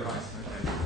right, okay.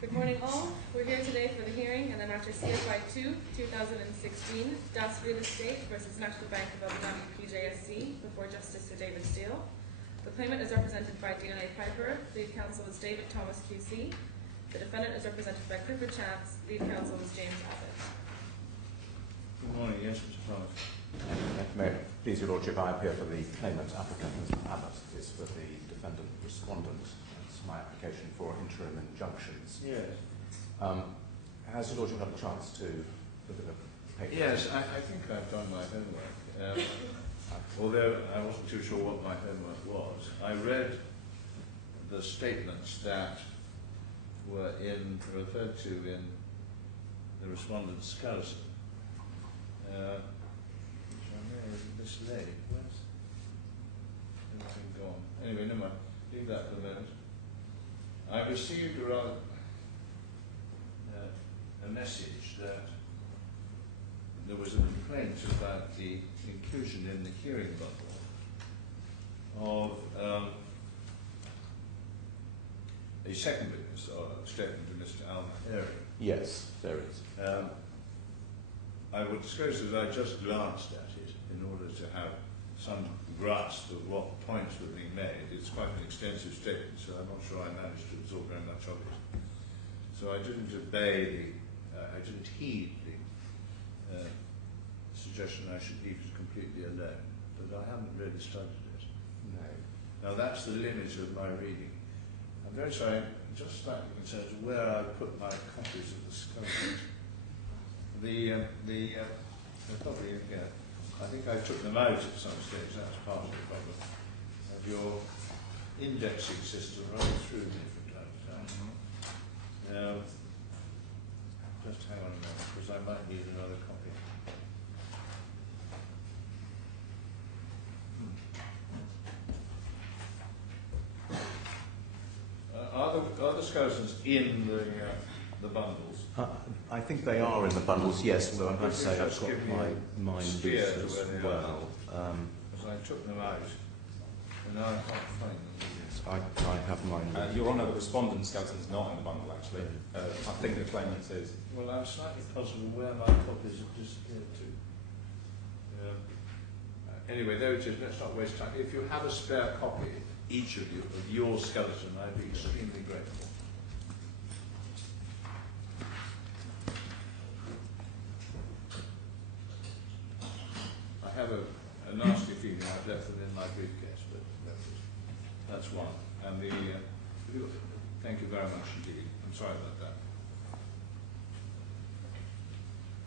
Good morning all. We're here today for the hearing in the matter CFI 2, 2016, Das Real Estate versus National Bank of Abu Dhabi Pjsc before Justice Sir David Steele. The claimant is represented by DNA Piper. Lead counsel is David Thomas QC. The defendant is represented by Clifford Chance. Lead counsel is James Abbott. Good morning. Yes, Mr. Thomas. May it please your Lordship, I appear for the claimant applicant, Mr. Abbott. Is for the defendant respondent. It's my application for interim injunctions. Yes. Has your Lordship had a chance to look at the paper? Yes, I think I've done my homework. Although I wasn't too sure what my homework was. I read the statements that were referred to in the respondent's skeleton, which I may have mislaid. Where's everything gone? Anyway, never mind. Leave that for a minute. I received a message that there was a complaint about the inclusion in the hearing bundle of a second witness, or a statement to Mr. Al-Mahiri. Yes, there is. I would disclose that I just glanced at it in order to have some grasp of what points were being made. It's quite an extensive statement, so I'm not sure I managed to absorb very much of it. So I didn't I didn't heed the suggestion I should leave it completely alone, but I haven't really studied it. No. Now that's the limit of my reading. I'm very sorry, I'm just slightly concerned as to where I put my copies of the skeleton. They're probably in here. I think I took them out at some stage, that's part of the problem. And your indexing system runs through me from time to time. Just hang on a moment, because I might need another copy. Are the skeletons in the bundles? I think they are in the bundles, yes, although I must say I've got mine loose as well. Because I took them out, and now I can't find them. Yes, I have mine loose. Your Honour, the respondent skeleton is not in the bundle, actually. I think the claimant is. Well, I'm slightly puzzled where my copies have disappeared to. Anyway, there it is. Let's not waste time. If you have a spare copy, each of you, of your skeleton, I'd be extremely grateful. I have a nasty feeling I've left them in my briefcase, but that's one. And thank you very much indeed. I'm sorry about that.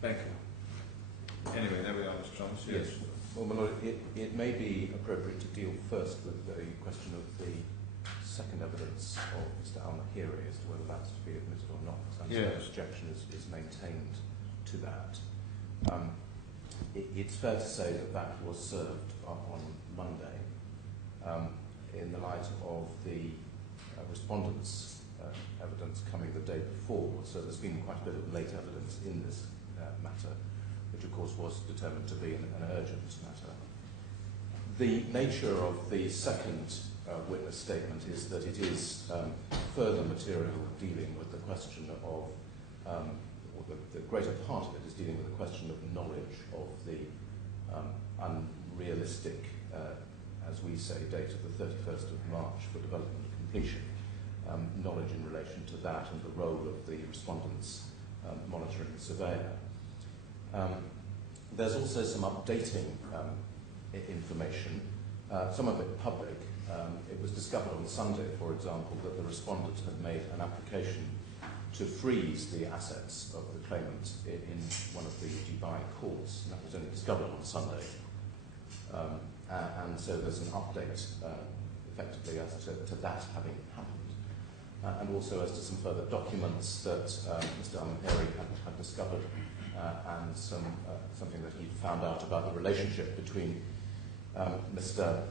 Thank you. Anyway, there we are, Mr. Thomas. Yes. Well, my Lord, it may be appropriate to deal first with the question of the second evidence of Mr. Al-Mahiri as to whether that's to be admitted or not. Because yes. Objection is maintained to that. It's fair to say that that was served on Monday in the light of the respondent's evidence coming the day before. So there's been quite a bit of late evidence in this matter, which of course was determined to be an urgent matter. The nature of the second witness statement is that it is further material dealing with the question of, or the greater part of it is dealing with the question of knowledge of the unrealistic, as we say, date of the 31st of March for development completion. Knowledge in relation to that and the role of the respondent's monitoring surveyor. There's also some updating information, some of it public. It was discovered on Sunday, for example, that the respondent had made an application to freeze the assets of the claimant in one of the Dubai courts. And that was only discovered on Sunday. And so there's an update, effectively, as to that having happened. And also as to some further documents that Mr. Al-Mahiri had discovered, and something that he found out about the relationship between Mr.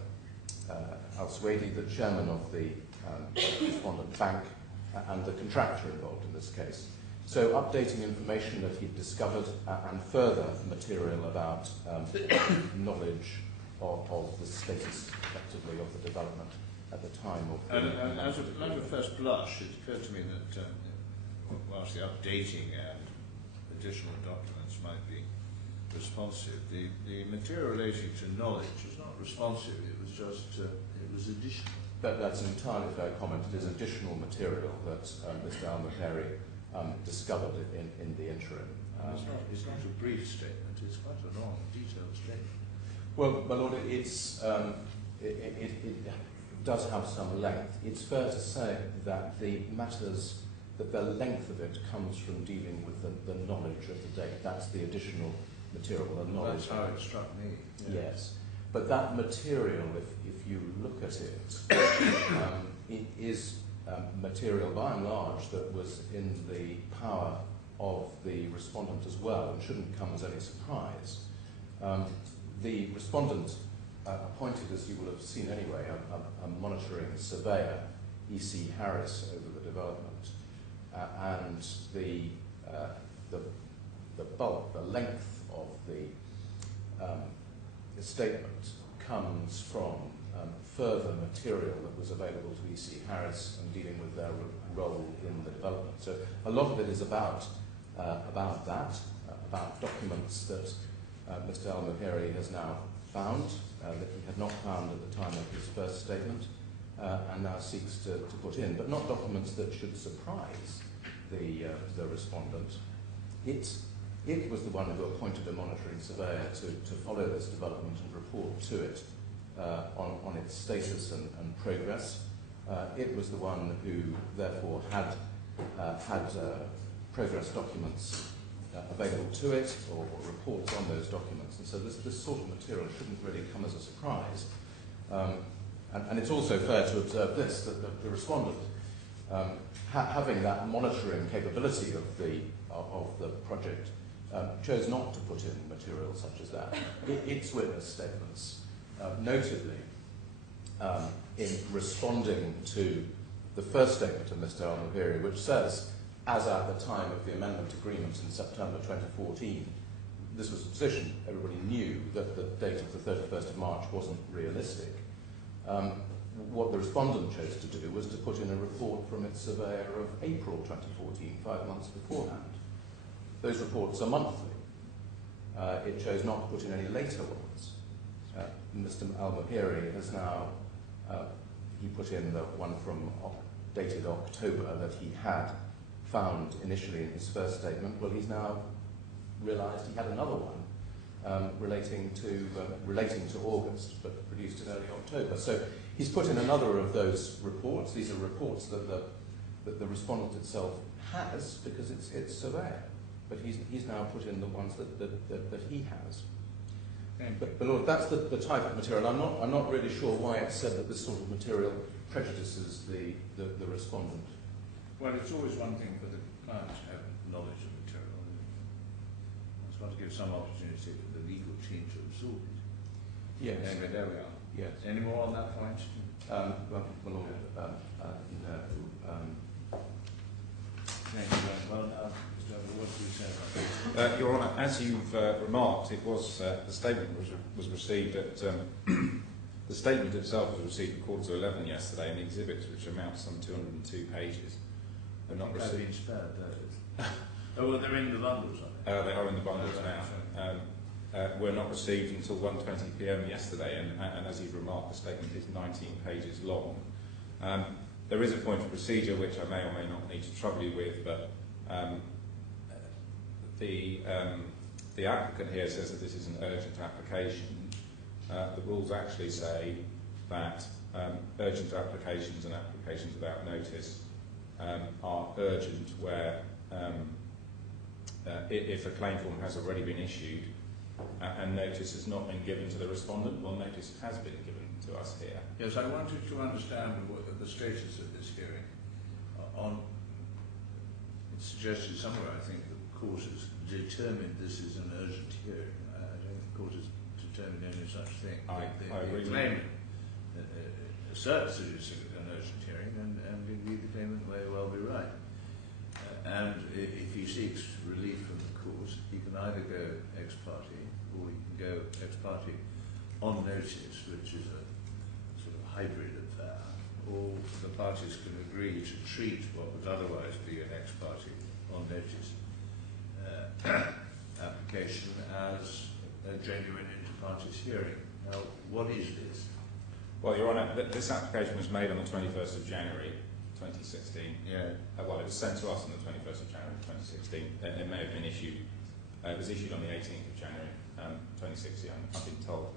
Al-Suwaidi, the chairman of the respondent bank, and the contractor involved in this case. So updating information that he'd discovered and further material about knowledge of the status, effectively, of the development at the time of the... And as a first blush, it occurred to me that whilst the updating and additional documents might be responsive, the material relating to knowledge was not responsive, it was just, it was additional. That's an entirely fair comment. It is additional material that Mr. Al-Mahari discovered in the interim. It's not a brief statement, it's quite a long, detailed statement. Well, my Lord, it does have some length. It's fair to say that the length of it comes from dealing with the knowledge of the date. That's the additional material, the knowledge. That's how it struck me. Yes. But that material, if you look at it, it is material by and large that was in the power of the respondent as well, and shouldn't come as any surprise. The respondent appointed, as you will have seen anyway, a monitoring surveyor, E.C. Harris, over the development, and the bulk, the length of the statement comes from further material that was available to E.C. Harris and dealing with their role in the development. So a lot of it is about that, about documents that Mr. Al-Mahari has now found, that he had not found at the time of his first statement, and now seeks to put in, but not documents that should surprise the respondent. It was the one who appointed a monitoring surveyor to follow this development and report to it on its status and progress. It was the one who therefore had progress documents available to it, or reports on those documents. And so this sort of material shouldn't really come as a surprise. And it's also fair to observe this, that the respondent, having that monitoring capability of the project, chose not to put in material such as that. Its witness statements, notably, in responding to the first statement of Mr. Al-Mahari, which says, as at the time of the amendment agreement in September 2014, this was a position, everybody knew that the date of the 31st of March wasn't realistic. What the respondent chose to do was to put in a report from its surveyor of April 2014, 5 months beforehand. Those reports are monthly. It chose not to put in any later ones. Mr. Al-Mahari has now, he put in the one from dated October that he had found initially in his first statement. Well, he's now realised he had another one relating to August, but produced in early October. So he's put in another of those reports. These are reports that the respondent itself has, because it's surveyor. But he's now put in the ones that he has. But Lord, that's the type of material. I'm not really sure why it's said that this sort of material prejudices the respondent. Well, it's always one thing for the client to have knowledge of material. It's got to give some opportunity for the legal team to absorb it. Yes. Anyway, there we are. Yes. Any more on that point? Well, Lord, no. Thank you very well. What do you say about that? Your Honour, as you've remarked, it was the statement was received at the statement itself was received at 11:15 yesterday, and the exhibits, which amount to some 202 pages, are not received. Been spared, those. Oh, well, they're in the bundles, are they? They are in the bundles now. Were not received until 1:20 p.m. yesterday, and as you've remarked, the statement is 19 pages long. There is a point of procedure which I may or may not need to trouble you with, but the applicant here says that this is an urgent application. The rules actually say that urgent applications and applications without notice are urgent where if a claim form has already been issued and notice has not been given to the respondent, well, notice has been given to us here. Yes, I wanted to understand the status of this hearing. It's suggested somewhere, I think, that the court has determined this is an urgent hearing. I don't think the court has determined any such thing. I agree. The claimant asserts that it's an urgent hearing, and indeed the claimant may well be right. And if he seeks relief from the court, he can either go ex parte, or he can go ex parte on notice, which is a sort of hybrid affair, or the the parties can agree to treat what would otherwise be an ex parte on notice application as a genuine inter partes hearing. Now, what is this? Well, Your Honour, this application was made on the 21st of January 2016. Yeah. Well, it was sent to us on the 21st of January 2016. It may have been issued. It was issued on the 18th of January 2016, I've been told.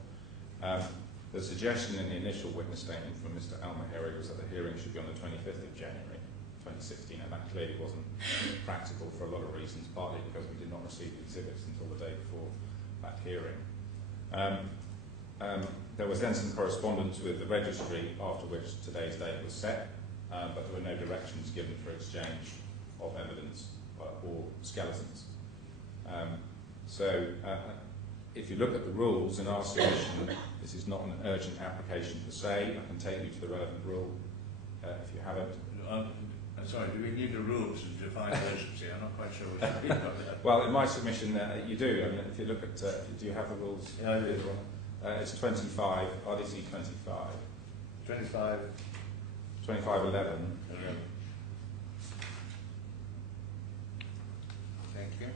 The suggestion in the initial witness statement from Mr. Al-Mahiri was that the hearing should be on the 25th of January 2016, and that clearly wasn't practical for a lot of reasons, partly because we did not receive the exhibits until the day before that hearing. There was then some correspondence with the registry after which today's date was set, but there were no directions given for exchange of evidence or skeletons. If you look at the rules in our submission, this is not an urgent application per se. I can take you to the relevant rule if you haven't. I'm sorry, do we need a rule to define urgency? I'm not quite sure what you mean by that. Well, in my submission, you do. I mean, if you look at, do you have the rules? Yeah, I do. It's 25, RDC 25. 25. 2511. Thank you.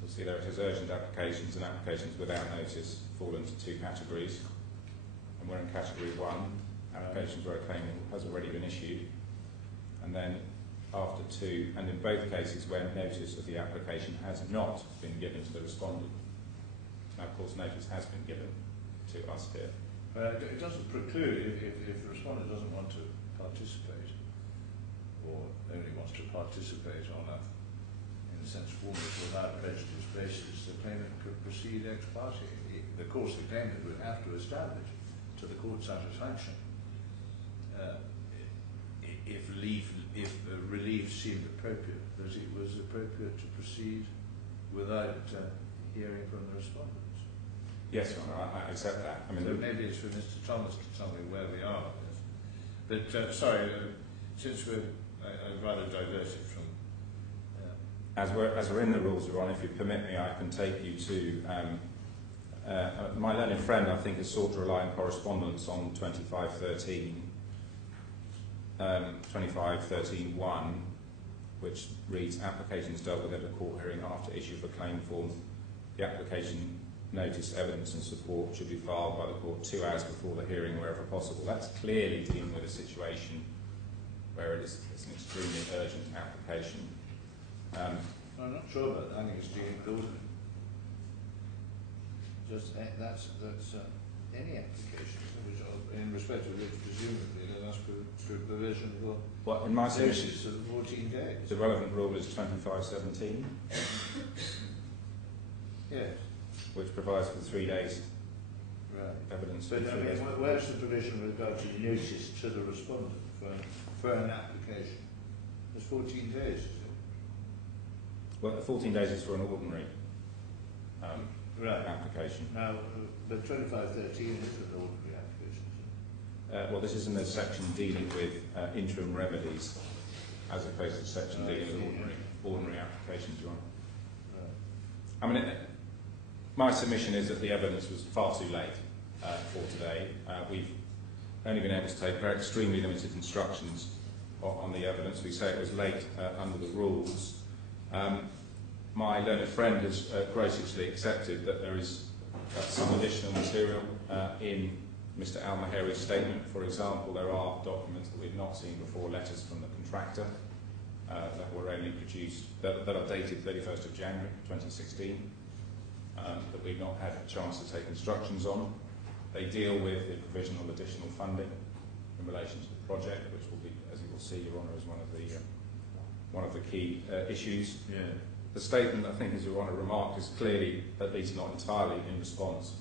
You'll see there it says urgent applications, and applications without notice fall into two categories. And we're in category 1, applications where a claim has already been issued. And then after 2, and in both cases when notice of the application has not been given to the respondent. Now, of course, notice has been given to us here. It doesn't preclude, if the respondent doesn't want to participate, or only wants to participate on a, in a sense, formally without prejudice basis, the claimant could proceed ex parte. Of course, the claimant would have to establish to the court's satisfaction if relief seemed appropriate, that it was appropriate to proceed without hearing from the respondents. Yes, Your Honour, I accept that. I mean, so maybe it's for Mr. Thomas to tell me where we are with this. But, sorry, since I'd rather divert it from... As we're in the rules, Your Honour, if you permit me, I can take you to... my learned friend, I think, has sought to rely on correspondence on 2513.1, which reads, applications dealt with at a court hearing after issue of a claim form. The application notice, evidence and support should be filed by the court 2 hours before the hearing wherever possible. That's clearly dealing with a situation where it's an extremely urgent application. I'm not sure about that. I think it's dealing with ordinary. Just that's any application which, in respect of which presumably there must be provision for in my submission, of 14 days. The relevant rule is 2517. Yes. Which provides for 3 days evidence. But I mean, where's the provision with regard to notice to the respondent for an application? There's 14 days, is it? Well, 14 days is for an ordinary application. Now, but 2513 is an ordinary application, isn't it? Well, this isn't a section dealing with interim remedies, as opposed to a section dealing with ordinary applications, Your Honour. I mean, my submission is that the evidence was far too late for today. We've only been able to take very extremely limited instructions on the evidence. We say it was late under the rules. My learned friend has graciously accepted that there is some additional material in Mr. Al-Mahiri's statement. For example, there are documents that we've not seen before, letters from the contractor that were only produced, that are dated 31st of January 2016. That we've not had a chance to take instructions on. They deal with the provision of additional funding in relation to the project, which will be, as you will see, Your Honour, is one of the key issues. Yeah. The statement, I think, as Your Honour remarked, is clearly, at least not entirely, in response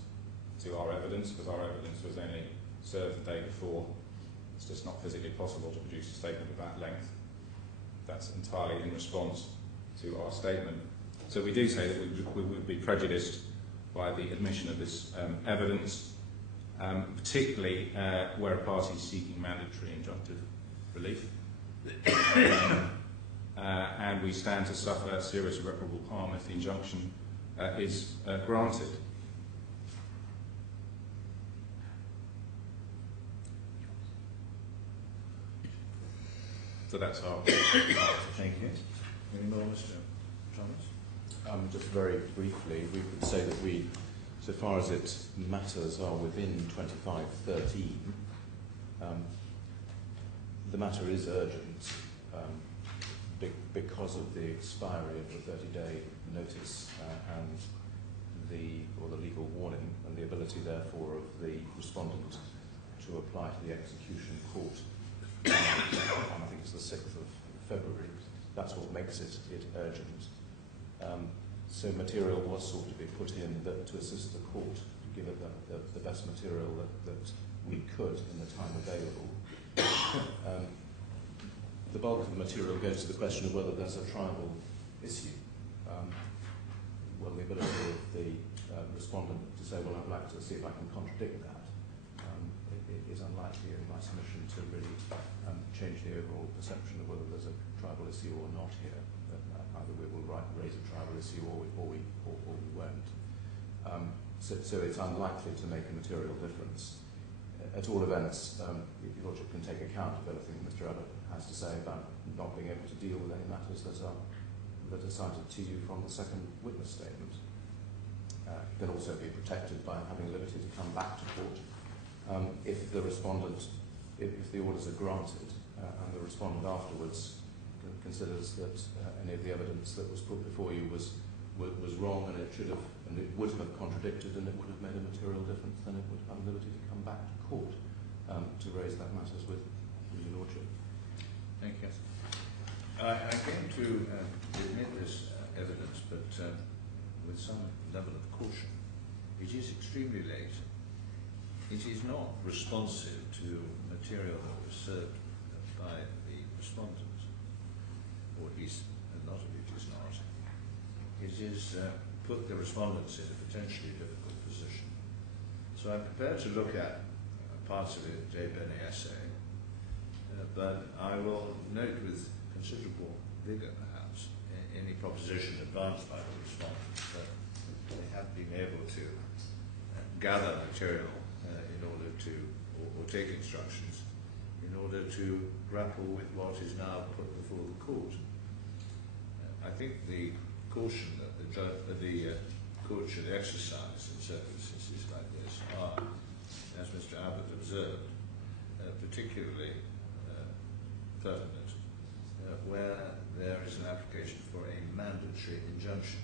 to our evidence, because our evidence was only served the day before. It's just not physically possible to produce a statement of that length. That's entirely in response to our statement. So we do say that we would be prejudiced by the admission of this evidence, particularly where a party is seeking mandatory injunctive relief. And we stand to suffer serious irreparable harm if the injunction is granted. So that's our Thank you. Any more, Mr. Thomas? Just very briefly, we could say that we, so far as it matters, are within 2513. The matter is urgent because of the expiry of the 30-day notice and the legal warning, and the ability, therefore, of the respondent to apply to the execution court. I think it's the 6th of February. That's what makes it urgent. So material was sought to be put in to assist the court, to give it the best material that we could in the time available. The bulk of the material goes to the question of whether there's a triable issue. Well, the ability of the respondent to say, well, I'd like to see if I can contradict that, is unlikely in my submission to really change the overall perception of whether there's a tribal issue or not here. Either we will raise a tribal issue or we won't. So it's unlikely to make a material difference. At all events, your Lordship can take account of anything Mr. Abbott has to say about not being able to deal with any matters that are cited to you from the second witness statement. It can also be protected by having liberty to come back to court if the respondent, if the orders are granted and the respondent afterwards considers that any of the evidence that was put before you was wrong and it would have contradicted and it would have made a material difference, then it would have liberty to come back to court to raise that matters with your Lordship. Thank you. I came to admit this evidence, but with some level of caution. It is extremely late. It is not responsive to material that was served by the respondent, or at least a lot of it is not. It is put the respondents in a potentially difficult position. So I'm prepared to look at parts of it, J. Benny essay, but I will note with considerable vigour, perhaps, any proposition advanced by the respondents that they have been able to gather material in order to, or take instructions, in order to grapple with what is now put before the court. I think the caution that the court should exercise in circumstances like this are, as Mr. Abbott observed, particularly pertinent where there is an application for a mandatory injunction,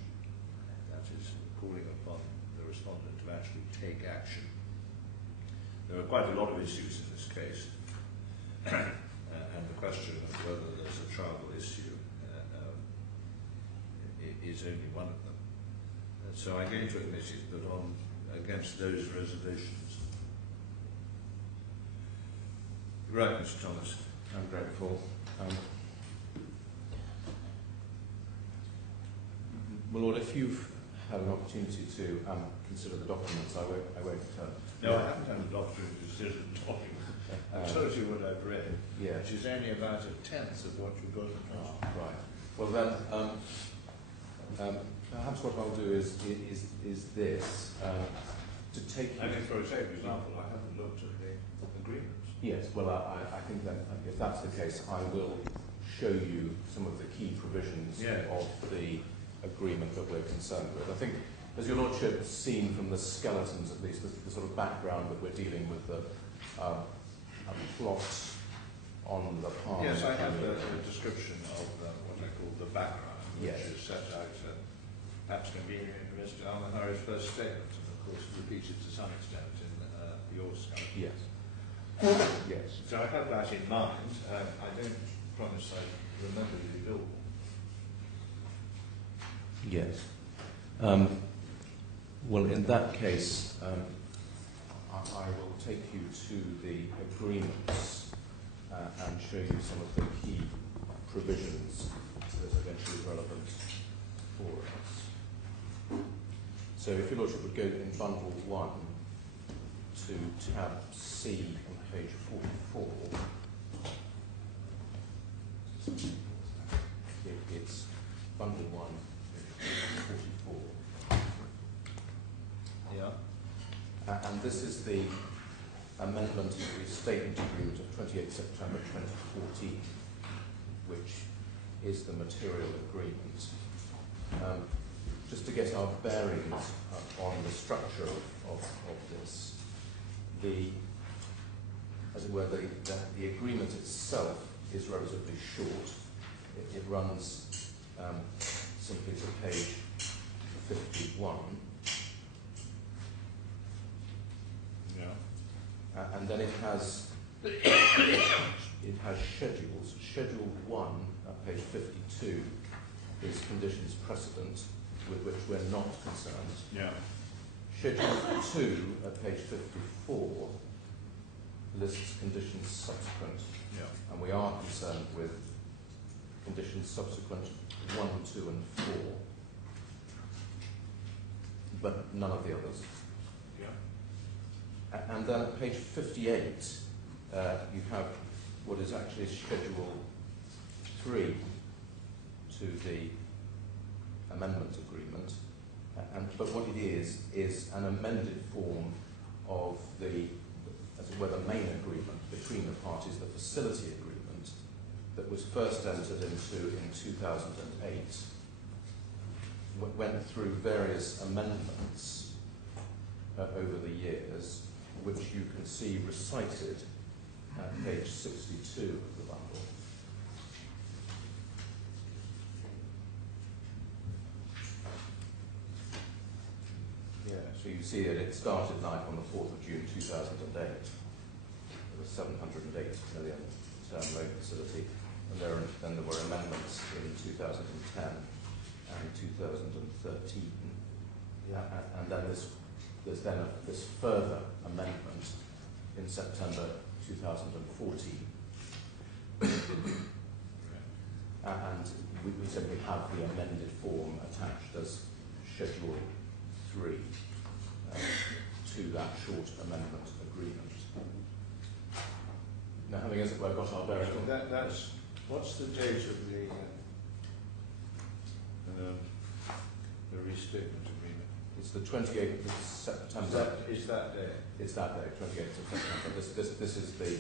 that is, calling upon the respondent to actually take action. There are quite a lot of issues in this case, and the question of whether there's a tribal issue is only one of them. So I'm going to admit it, but against those reservations. Right, Mr. Thomas. I'm grateful. My Lord, if you've had an opportunity to consider the documents, I won't. No, I haven't had an opportunity to consider the documents. I told you what I've read, yes. Which is only about a tenth of what you've got in front of you. Right. Well then, perhaps what I'll do is this, to take you... I mean, for example, I haven't looked at the agreements. Yes, well, I think then, if that's the case, I will show you some of the key provisions of the agreement that we're concerned with. I think, as your Lordship has seen from the skeletons, at least, the sort of background that we're dealing with, a plot on the palm. Yes, I have a description of what I call the background, which is set out, perhaps convenient in Mr. Almanhari's first statement, and of course repeated to some extent in your skeleton. Yes. Yes. So I have that in mind. I don't promise I remember the bill. Yes. Well, in that case, I will take you to the agreements and show you some of the key provisions that are eventually relevant for us. So if your Lordship would go in bundle 1 to tab C on page 44, it's bundle 1, page 44. Yeah. And this is the amendment to the statement agreement of 28 September 2014. which is the material agreement. Just to get our bearings on the structure of this, as it were, the agreement itself is relatively short. It runs simply to page 51. Yeah. And then it has schedules. Schedule 1 at page 52 is conditions precedent, with which we're not concerned. Yeah. Schedule 2 at page 54 lists conditions subsequent, Yeah. and we are concerned with conditions subsequent 1, 2 and 4, but none of the others. Yeah. And then at page 58 you have what is actually Schedule 3 to the amendment agreement, but what it is an amended form of the, as it were, the main agreement between the parties, the facility agreement that was first entered into in 2008, went through various amendments over the years, which you can see recited at page 62 of the bundle. Yeah, so you see that it started life on the 4th of June 2008 with a 708 million term loan facility, and then there were amendments in 2010 and 2013, and then there's then this further amendment in September 2014, and we simply have the amended form attached as Schedule 3 to that short amendment agreement. Now, having, as it were, got our bearings on That's what's the date of the restatement agreement? It's the 28th of September. Is that day? It's that day, 28th of September. This is the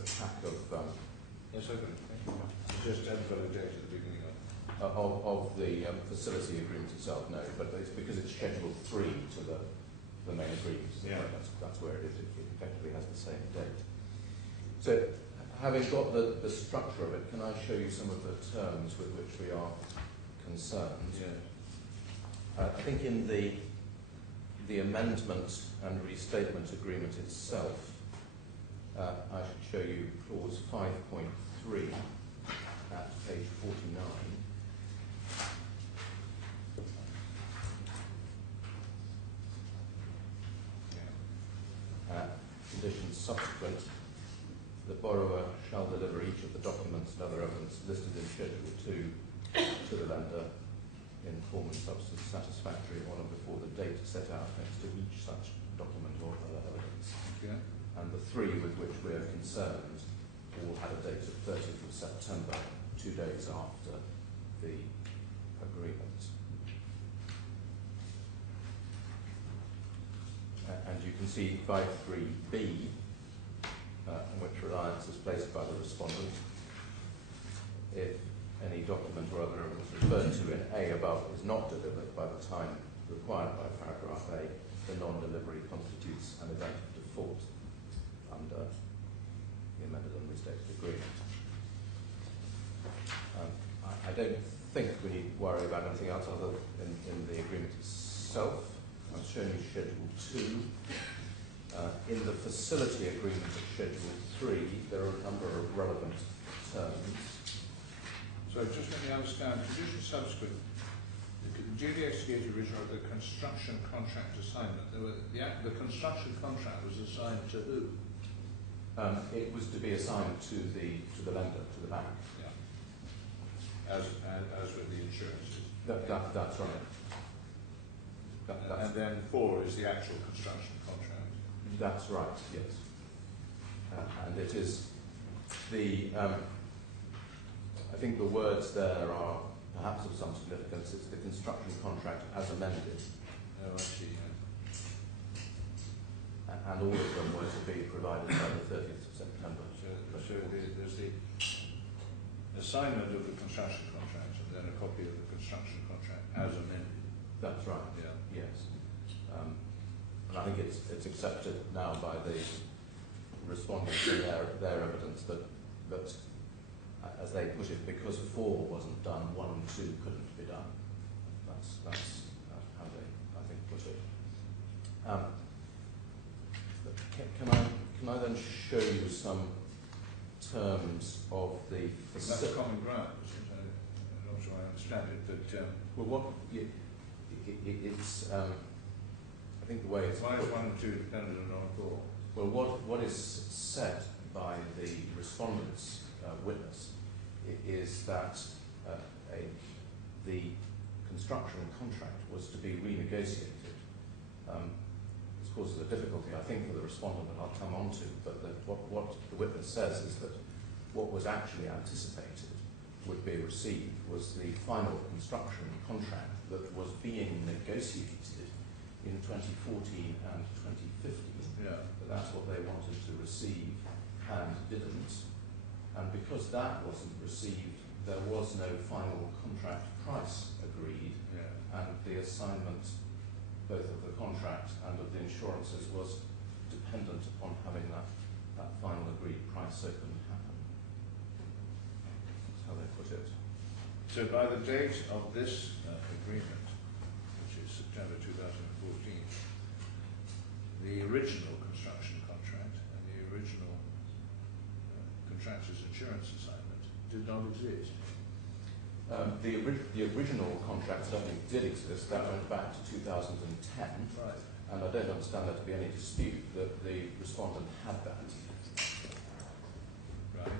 pack of Yes, I got it. Thank you. Just haven't got a date at the beginning of the facility agreement itself, no, but it's because it's Schedule 3 to the main agreement. Yeah. That's where it is. It effectively has the same date. So, having got the structure of it, can I show you some of the terms with which we are concerned? Yeah. I think in the amendment and restatement agreement itself, I should show you clause 5.3 at page 49. Conditions subsequent, the borrower shall deliver each of the documents and other evidence listed in Schedule 2 to the lender in form and substance satisfactory on or before the date set out next to each such document or other evidence. Okay. And the 3 with which we are concerned all had a date of 30th of September, 2 days after the agreement. And you can see 5.3b, in which reliance is placed by the respondent. If any document or other evidence referred to in A above is not delivered by the time required by paragraph A, the non-delivery constitutes an event of default under the amended and restated agreement. I don't think we need to worry about anything else other than in the agreement itself. I've shown you Schedule 2. In the facility agreement of Schedule 3, there are a number of relevant terms. So just let me understand, condition subsequent, the duly executed original of the construction contract assignment. The construction contract was assigned to who? It was to be assigned to the lender, to the bank. Yeah. As with the insurances. That's right. And then 4 is the actual construction contract. That's right, yes. And it is I think the words there are perhaps of some significance. It's the construction contract as amended. Oh, I see. Yeah. And all of them were to be provided by the 30th of September. So there's assignment of the construction contract and then a copy of the construction contract as amended. That's right. Yeah. Yes. And I think it's accepted now by the respondents in their evidence that as they put it, because 4 wasn't done, 1 and 2 couldn't be done. That's how they, I think, put it. Can I then show you some terms of the That's common ground, isn't it? I'm not sure I understand it, but well, what it's I think the way it's why is put, 1 and 2 dependent on 4? well, what is said by the respondent's witness is that the construction contract was to be renegotiated. This causes a difficulty, I think, for the respondent that I'll come on to, but what the witness says is that what was actually anticipated would be received was the final construction contract that was being negotiated in 2014 and 2015. Yeah. But that's what they wanted to receive and didn't. And because that wasn't received, there was no final contract price agreed, Yeah. and the assignment both of the contract and of the insurances was dependent upon having that final agreed price so couldn't happen. That's how they put it. So by the date of this agreement, which is September 2014, the original construction contract and the original contractor's insurance assignment did not exist. The original contract certainly did exist. That went back to 2010. Right. And I don't understand there to be any dispute that the respondent had that. Right.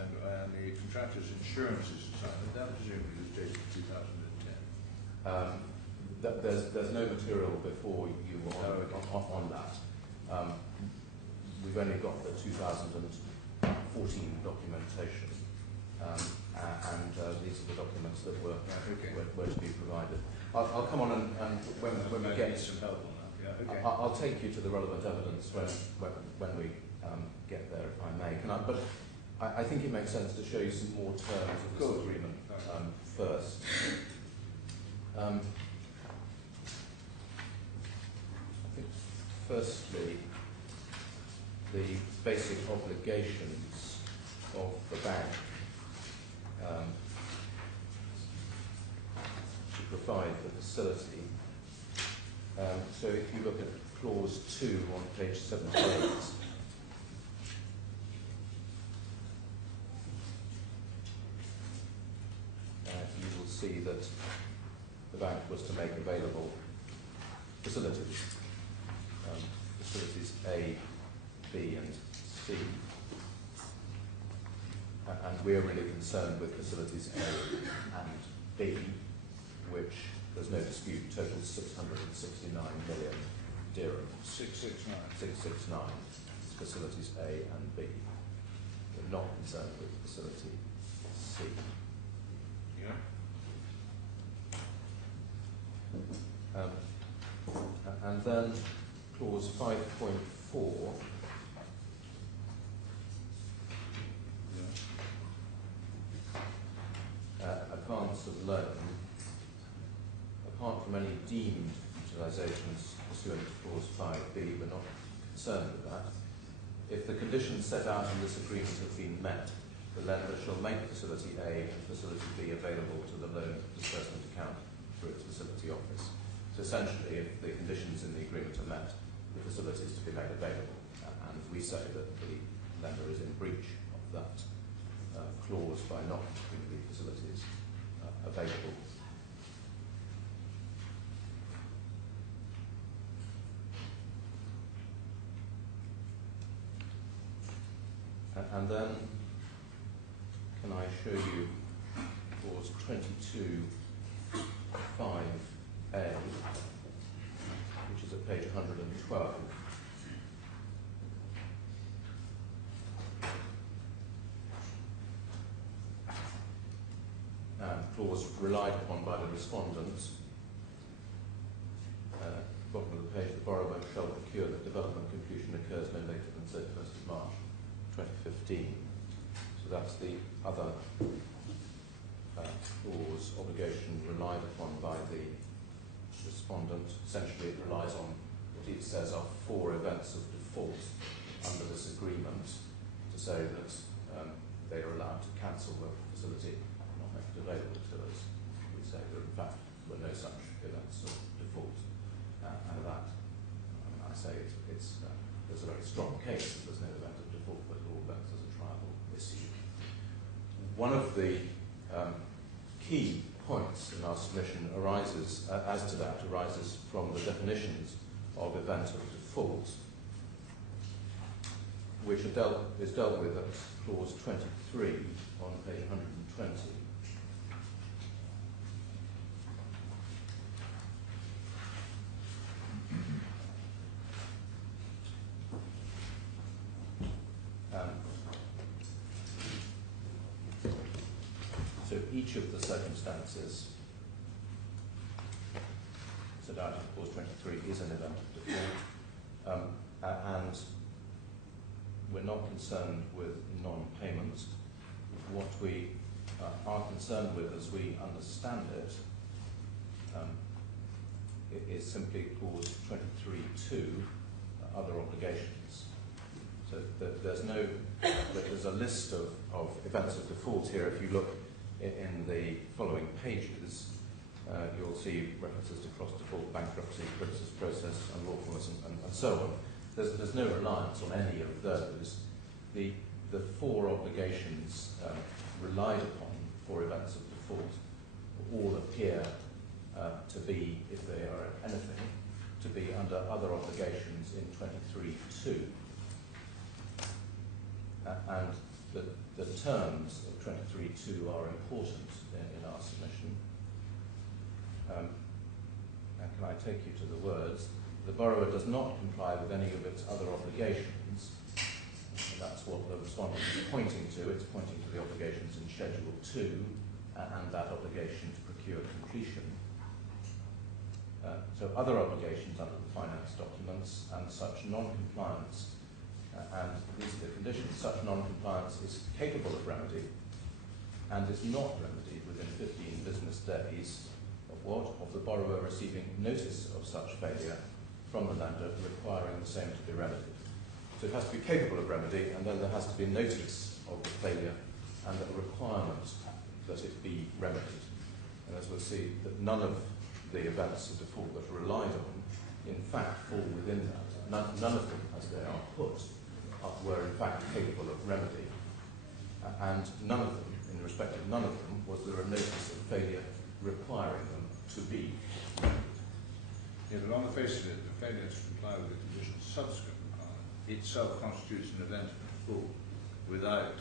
And the contractor's insurances assignment, that presumably was dated 2010. There's no material before you on that. We've only got the 2014 documentation, and these are the documents that were to be provided. I'll come on and when we get some help on that. Yeah. Okay. I'll take you to the relevant evidence when we get there, if I may. But I think it makes sense to show you some more terms of this agreement first. I think, firstly, the basic obligations of the bank to provide the facility. So if you look at clause 2 on page 78, you will see that the bank was to make available facilities, facilities A, B and C. And we're really concerned with facilities A and B, which there's no dispute totals 669 million dirhams. 669. 669 facilities A and B. We're not concerned with facility C. Yeah. And then clause 5.4 advance of loan, apart from any deemed utilisations pursuant to clause 5b, we're not concerned with that. If the conditions set out in this agreement have been met, the lender shall make facility A and facility B available to the loan disbursement account through its facility office. So essentially, if the conditions in the agreement are met, the facility is to be made available. And we say that the lender is in breach of that clause by not making the facilities available. And then, can I show you clause 22(5)(a), which is at page 112. Clause relied upon by the respondents. Bottom of the page, the borrower shall procure that development completion occurs no later than 31st of March 2015. So that's the other clause obligation relied upon by the respondent. Essentially, it relies on what it says are 4 events of default under this agreement to say that they are allowed to cancel the facility and not make it available to us. We say that in fact there were no such events of default, and that I say there's a very strong case that there's no event of default, but all events as a triable issue. One of the key points in our submission arises from the definitions of event of default, which is dealt with at clause 23 on page 120. So each of the circumstances set out in clause 23 is an event of default, and we're not concerned with non-payment. What we are concerned with, as we understand it, is simply clause 23.2, other obligations. So there's a list of events of default here. If you look in the following pages, you'll see references to cross-default, bankruptcy, creditors process, unlawfulness, and so on. There's no reliance on any of those. The 4 obligations relied upon for events of default all appear to be, if they are anything, to be under other obligations in 23.2. And the terms of 23.2 are important in our submission. And can I take you to the words? The borrower does not comply with any of its other obligations. And that's what the respondent is pointing to. It's pointing to the obligations in Schedule 2 and that obligation to procure completion. So other obligations under the finance documents and such non-compliance, and these are the conditions, such non-compliance is capable of remedy and is not remedied within 15 business days of what? Of the borrower receiving notice of such failure from the lender requiring the same to be remedied. So it has to be capable of remedy, and then there has to be notice of the failure and a requirement that it be remedied. And as we'll see, that none of the events of default that are relied on, in fact, fall within that. None of them, as they are put, were in fact capable of remedy. And none of them, in respect of none of them, was there a notice of failure requiring them to be remedied. Yeah, but on the face of it, the failure to comply with the conditions subsequent requirement itself constitutes an event of default without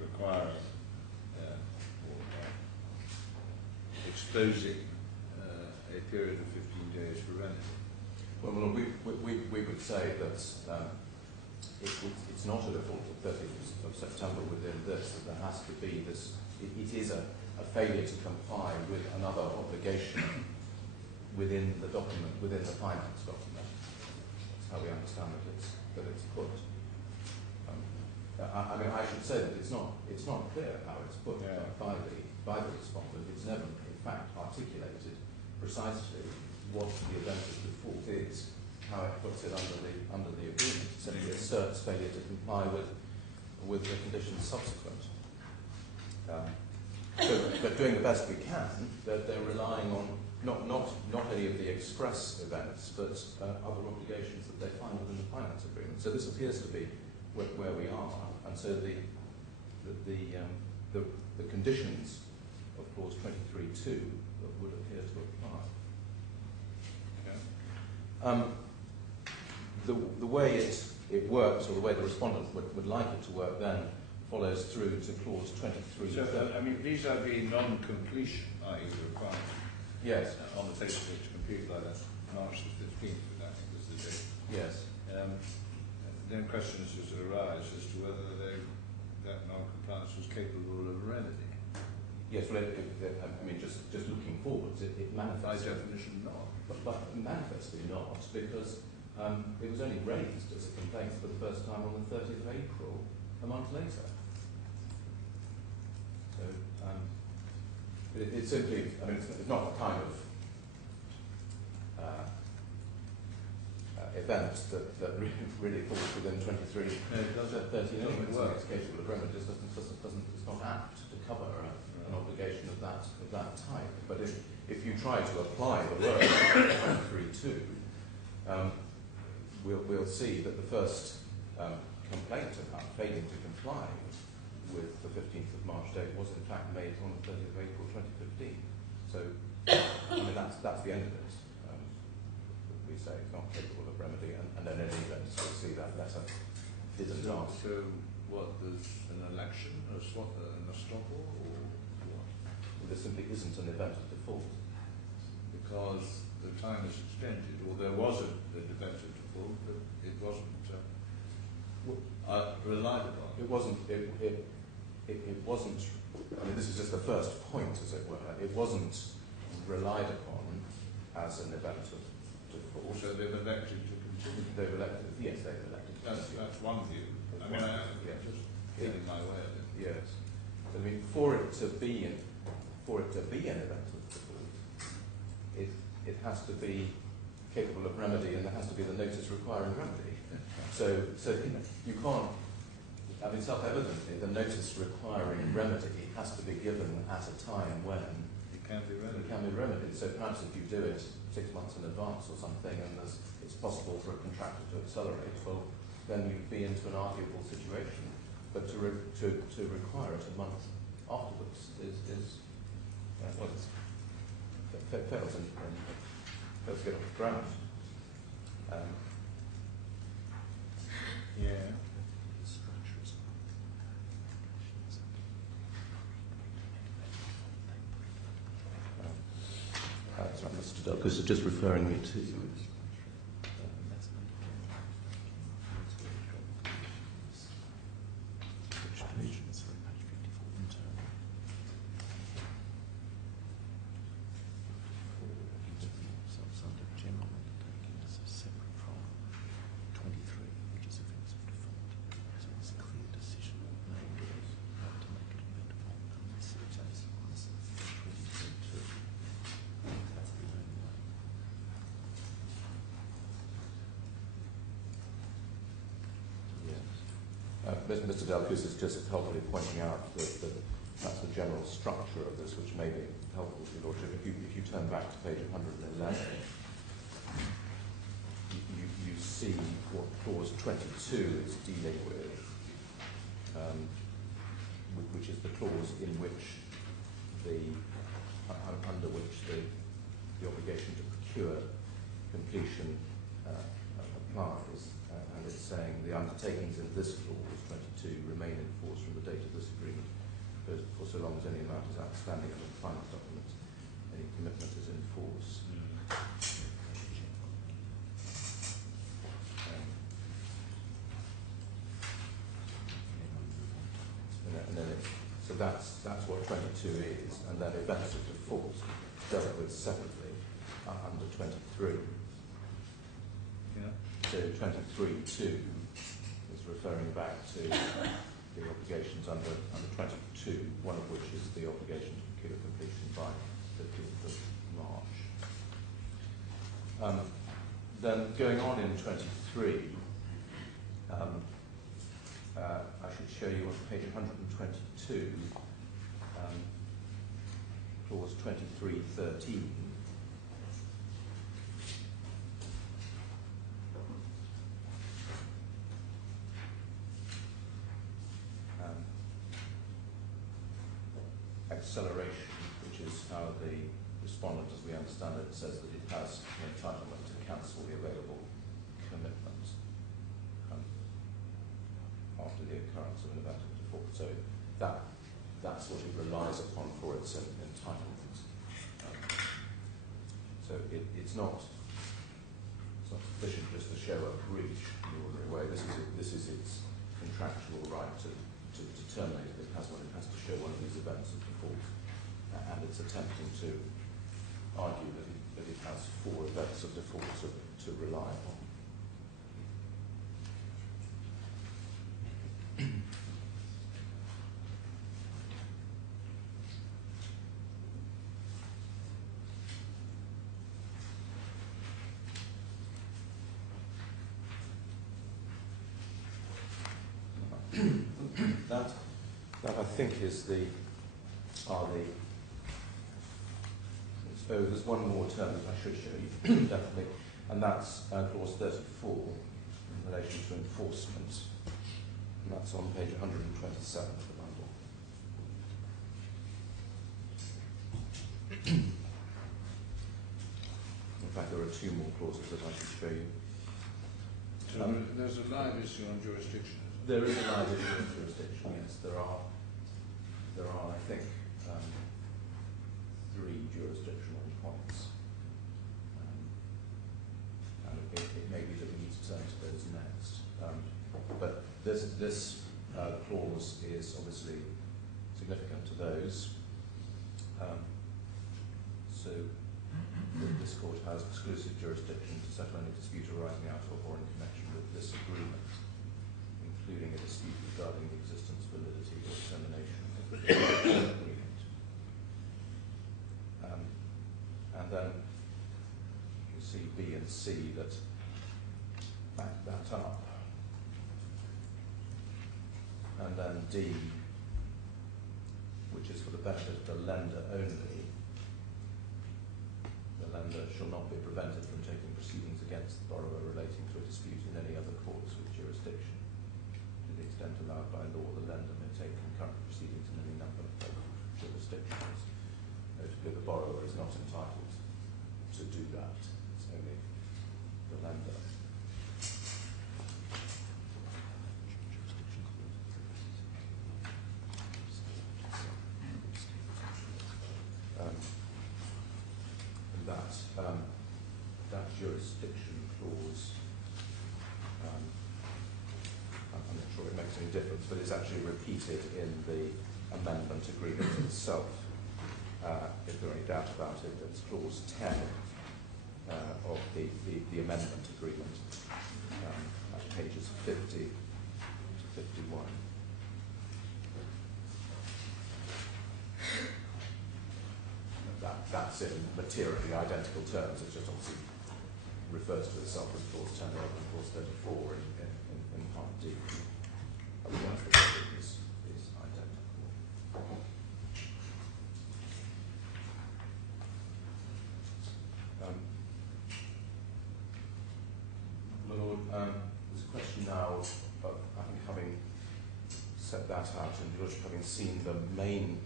requiring or exposing a period of 15 days for remedy. Well, we would say that it's not a default of 30th of September within this, that there has to be this, it is a failure to comply with another obligation within the document, within the finance document. That's how we understand that it's put. I mean, I should say that it's not clear how it's put by the respondent. It's never, in fact, articulated precisely what the event of default is, how it puts it under the agreement. It simply asserts failure to comply with the conditions subsequent. But doing the best we can, they're relying on not any of the express events, but other obligations that they find within the finance agreement. So this appears to be where we are, and so the conditions of clause 23.2 would appear to apply. Okay. The way it works, or the way the respondent would like it to work, then follows through to clause 23. So, I mean, vis-à-vis non-completion, i.e. the requirement. Yes. On the face of it to complete by that March the 15th, I think was the date. Yes. Then questions arise as to whether that non-compliance was capable of remedy. Yes, well, I mean, just looking forwards, it manifests. By definition, not. But manifestly not, because it was only raised as a complaint for the first time on the 30th of April, a month later. So It's simply, I mean, it's not a kind of event that really falls within 23, No, it doesn't. 13 It doesn't work. It's capable of remedy. It just it's not apt to cover an obligation of that type. But if you try to apply the word 23.2, we'll see that the first complaint about failing to comply with the 15th of March date was in fact made on the 30th of April 2015. So, I mean, that's the end of it. We say it's not capable of remedy, and then in any event, we'll see that letter isn't asked. So what, there's an election, an estoppel, or what? Well, there simply isn't an event of default. Because the time is extended, or there was an event of default, but it wasn't relied upon. It wasn't. It wasn't. I mean, this is just the first point, as it were. It wasn't relied upon as an event of default. So they've elected to continue. They've elected. Yes, they've elected. That's one view. I mean, I'm just feeling my way of it. Yes. I mean, for it to be an event of default, it has to be capable of remedy, and there has to be the notice requiring remedy. So you can't. I mean, self-evidently, the notice requiring remedy has to be given at a time when It can be remedied. it can be remedied. So perhaps if you do it 6 months in advance or something, and it's possible for a contractor to accelerate, well, then you'd be into an arguable situation. But to require it a month afterwards well, it fails to get off the ground. Yeah. That's right, Mr. Delcus is just referring me to. Mr. Delcus is just helpfully pointing out that that's the general structure of this, which may be helpful to your Lordship. If you turn back to page 111, you see what clause 22 is dealing with, which is the clause in which under which the obligation to procure completion applies, and it's saying the undertakings in this clause 22 remain in force from the date of this agreement for so long as any amount is outstanding under the final document, any commitment is in force. So that's what 22 is, and then events of default dealt with separately under 23. Yeah. So 23.2 is referring back to the obligations under 22, one of which is the obligation to procure completion by the 15th of March. Then going on in 23, I should show you on page 122, clause 23.13. Acceleration, which is how the respondent, as we understand it, says that it has an entitlement to cancel the available commitment after the occurrence of an event of default. So that's what it relies upon for its entitlement. So it's not sufficient just to show a breach in the ordinary way. This is its contractual right to terminate if it has one. It has to show one of these events of default, and it's attempting to argue that it has 4 events of default to rely upon. That I think is there's one more term that I should show you, definitely, and that's clause 34 in relation to enforcement, and that's on page 127 of the bundle. In fact, there are two more clauses that I should show you. So there's a live issue on jurisdiction. There is a live issue of jurisdiction, yes. There are, I think, three jurisdictional points. And it may be that we need to turn to those next. But this clause is obviously significant to those. So this court has exclusive jurisdiction to settle any dispute arising out of or in connection with this agreement, including a dispute regarding the existence, validity, or termination of the agreement. And then you see B and C that back that up. And then D, which is for the benefit of the lender only. The lender shall not be prevented from taking proceedings against the borrower relating to a dispute in any other courts with jurisdiction. To the extent allowed by law, the lender may take concurrent proceedings in any number of jurisdictions. Notably, the borrower is not entitled to do that. It's only the lender. That jurisdiction clause, I'm not sure it makes any difference, but it's actually repeated in the amendment agreement itself. If there are any doubt about it, it's clause 10 of the amendment agreement at pages 50 to 51. That's in materially identical terms. It just obviously refers to itself as clause 10 rather than clause 34 in part D. Otherwise, the wording is identical. Lord, there's a question now of I think having set that out and having seen the main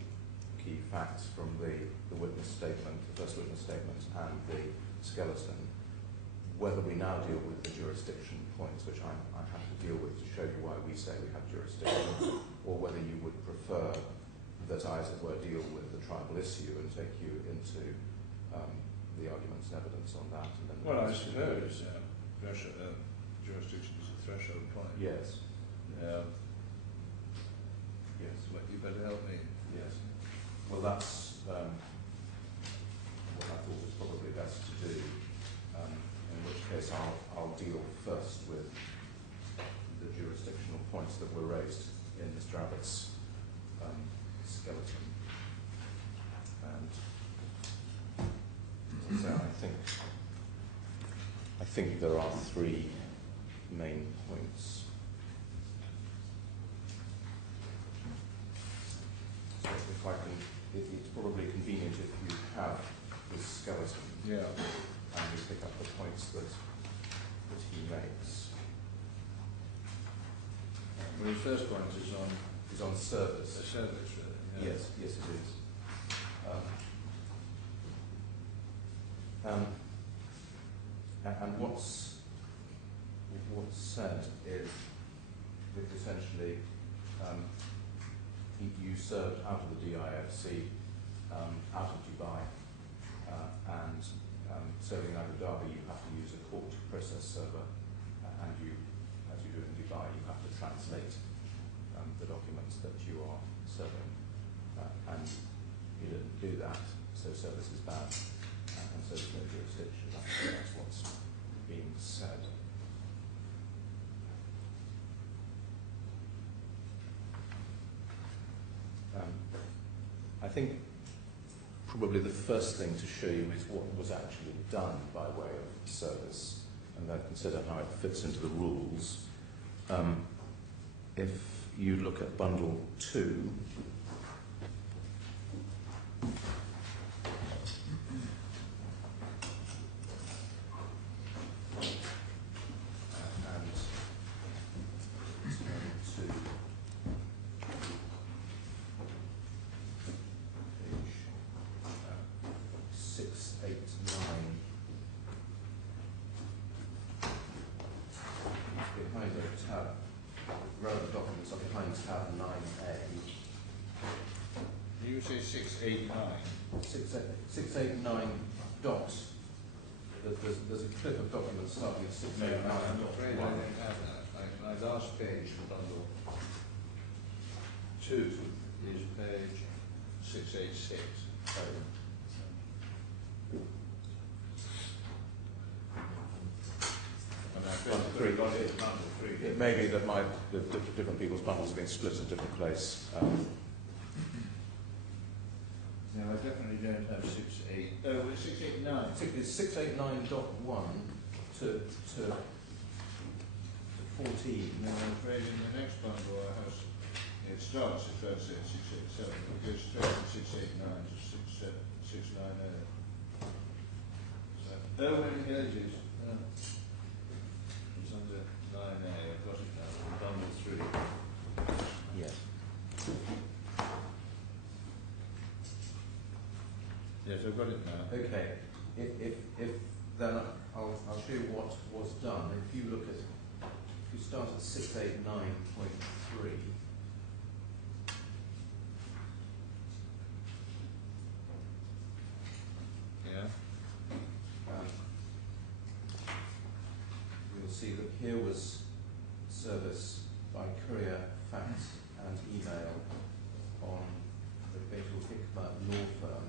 key facts from the witness statement, the first witness statement, and the skeleton, whether we now deal with the jurisdiction points, which I have to deal with to show you why we say we have jurisdiction, or whether you would prefer that I, as it were, deal with the tribal issue and take you into the arguments and evidence on that. And then well, I suppose jurisdiction is a threshold point. Yes. Yes. Well, you better help me. Yes. Well, that's what I thought was probably best to do, in which case I'll deal first with the jurisdictional points that were raised in Mr. Abbott's skeleton. And so I think there are three main points. So if I can, it's probably convenient if you have this skeleton. Yeah. And you pick up the points that he makes. Well, the first point is on service. the service, really. Yeah. Yes, it is. And what's said is that essentially you served out of the DIFC, out of Dubai, and serving out of Dhabi, you have to use a court process server, and you, as you do in Dubai, you have to translate the documents that you are serving, and you didn't do that, so service is bad, and so there's no jurisdiction. That's what's being said. I think probably the first thing to show you is what was actually done by way of service, and then consider how it fits into the rules. If you look at bundle 2, and turn to page 689. Behind the tab, relevant documents are behind tab 9A. You say 689. 689 dot. There's a clip of documents starting at 689. I'm afraid I don't have that. My last page for bundle 2 is page 686. And I think Bundle 3. got it, bundle 3. It may be that the different people's bundles have been split at a different place. No, I definitely don't have 68. Oh, it's 689. It's 689.1 to 14. No, I'm afraid in the next bundle I have, it starts at first at 687, it goes straight from 689 to 690. So, oh, here it is. It's under 9A, I've got it now, bundle 3. Yes. Yes, I've got it now. Okay. If then I'll show you what was done. If you look at, if you start at 689.3. Yeah. You'll see that here was service by courier, fax and email on the Beitul Hikma law firm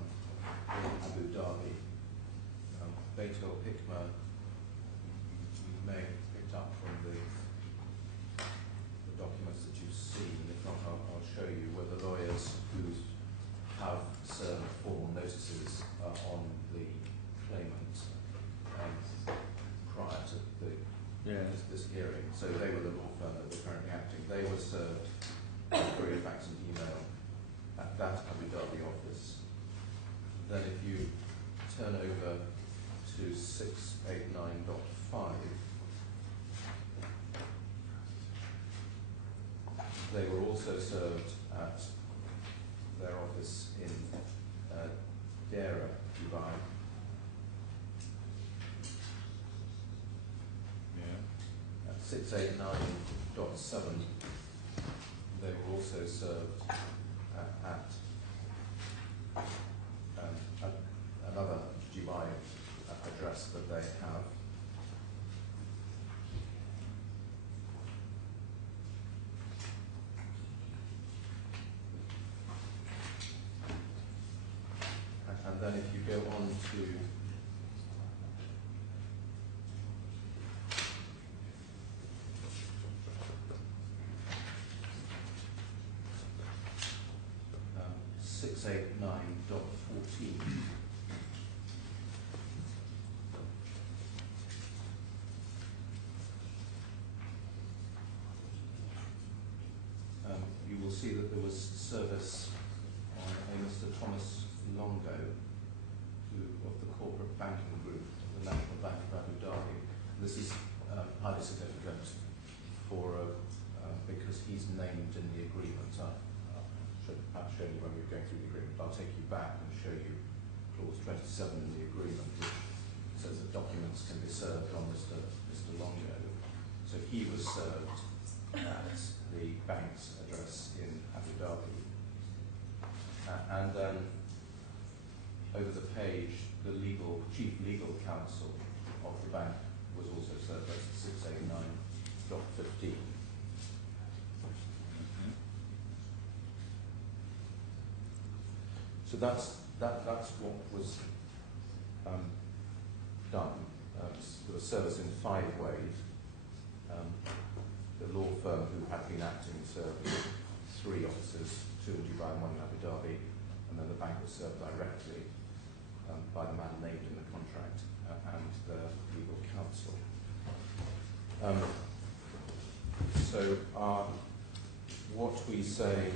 in Abu Dhabi. Beitul Hikma, you may have picked up from the documents that you've seen. If not, I'll show you where the lawyers who have served formal notices on the claimant prior to this hearing. So they were the law firm that were currently acting. They were served courier, fax and email at that Abu Dhabi office. Then if you turn over to 689.5, they were also served at their office in Dera, Dubai. Yeah. At 689.7, they were also served at another Dubai address that they have. And then if you go on to um, 689.14, you will see that there was service on a Mr. Thomas Longo, of the corporate banking group of the National Bank of Abu Dhabi. This is highly significant because he's named in the agreement. I should perhaps show you when we're going through the agreement. I'll take you back and show you clause 27 in the agreement, which says that documents can be served on Mr. Longo. So he was served at the bank's address in Abu Dhabi. And then over the page, the chief legal counsel of the bank was also served. That's 689.15. So that's what was done. There was service in 5 ways. The law firm who had been acting served 3 officers, 2 in Dubai and 1 in Abu Dhabi, and then the bank was served directly by the man named in the contract and the legal counsel. So what we say,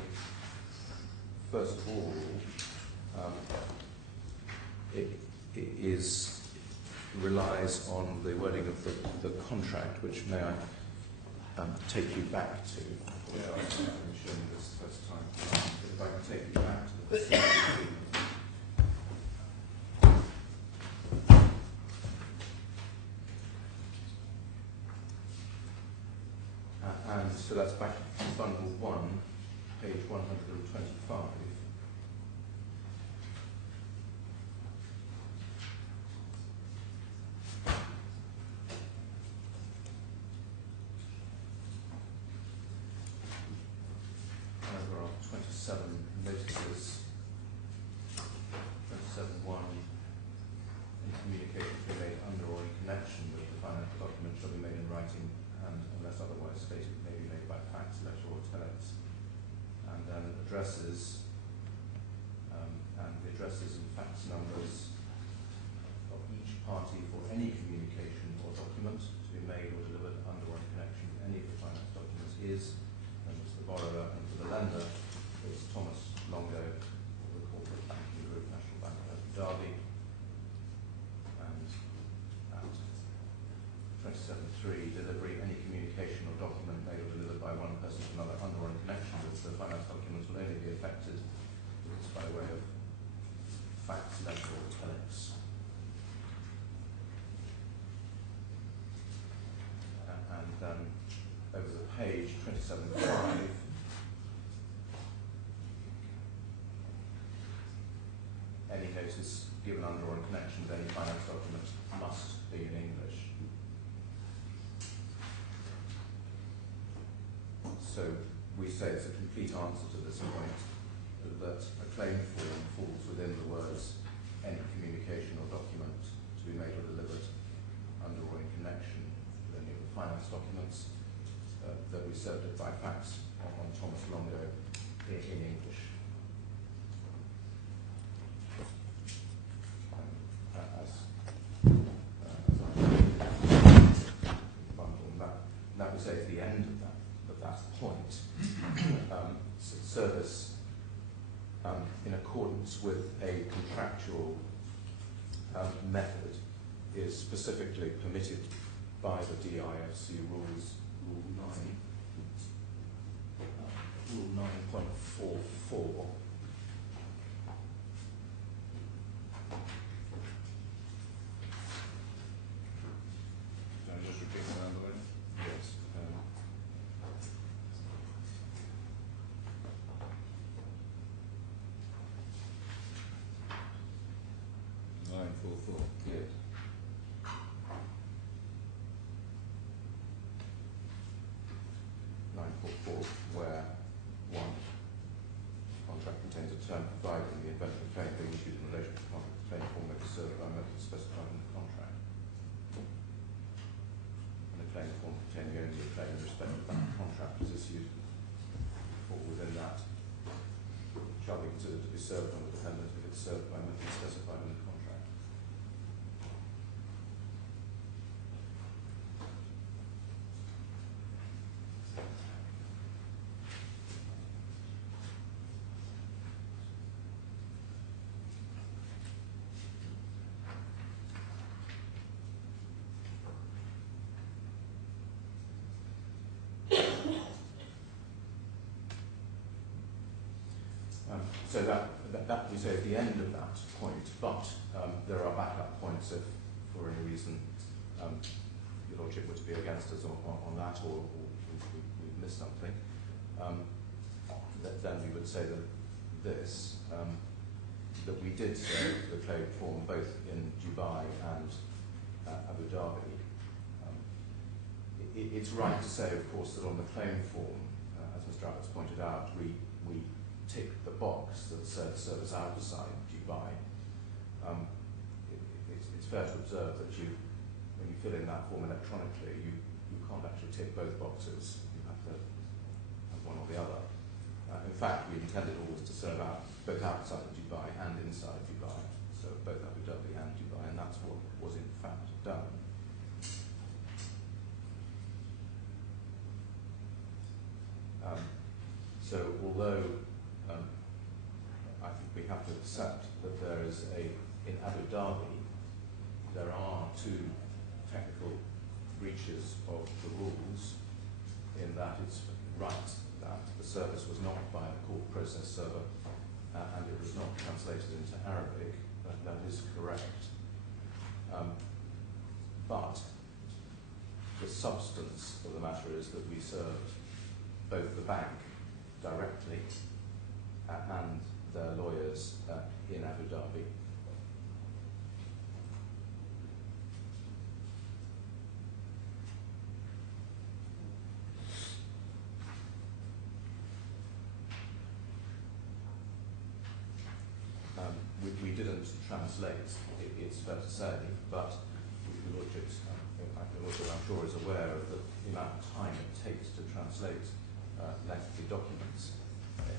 first of all, relies on the wording of the contract, which may I take you back to. Yeah, I've shown you this first time. But if I can take you back to the facility. And so that's back to bundle 1, page 125. Paragraph 27 notices 27.1. Any communication to be made under or in connection with the financial document shall be made in writing and, unless otherwise stated, may be made by fax, letter or telex. And then addresses, and the addresses and fax numbers of each party for any communication or document to be made or delivered under or in connection with any of the finance documents is, and for the borrower and for the lender, it's Thomas Longo of the Corporate Banking Group, National Bank of Dhabi. And at 27.3, delivery, any communication or document made or delivered by one person to another under or in connection with the finance documents will only be affected if it's by way of fax, letter or telex. And then over the page, 27.5, any notice given under or in connection with any finance document must be in English. So we say it's a complete answer to this point that a claim form falls within the words any communication or document to be made or delivered under or in connection with any of the finance documents that we served it by fax on Thomas Longo in English. That we say at the end of that point, service in accordance with a contractual method is specifically permitted by the DIFC rules, Rule 9.44. Can I just repeat that another way? Yes. 944. Yes. 944, where 1, contract contains a term providing in the event of a claim being issued in relation to the contract, the claim form may be served by method specified in the contract. And the claim form containing only a claim in respect of that contract is issued or within that shall be considered to be served on the dependent if it's served by method specified in the contract. So that we say at the end of that point, but there are backup points if, for any reason, your Lordship were to be against us on that, or we've missed something. Then we would say that we did serve the claim form both in Dubai and Abu Dhabi. It's right to say, of course, that on the claim form, as Mr. Abbott's pointed out, we tick the box that says service outside Dubai. It's fair to observe that when you fill in that form electronically, you can't actually tick both boxes. You have to have one or the other. In fact, we intended always to serve out both outside of Dubai and inside Dubai, so both Abu Dhabi and Dubai, and that's what was in fact done. So although I think we have to accept that there is in Abu Dhabi, there are two technical breaches of the rules, in that it's right that the service was not by a court process server and it was not translated into Arabic. That is correct. But the substance of the matter is that we served both the bank directly and their lawyers in Abu Dhabi. We didn't translate, it's fair to say, but the Lordship, I'm sure, is aware of the amount of time it takes to translate lengthy documents.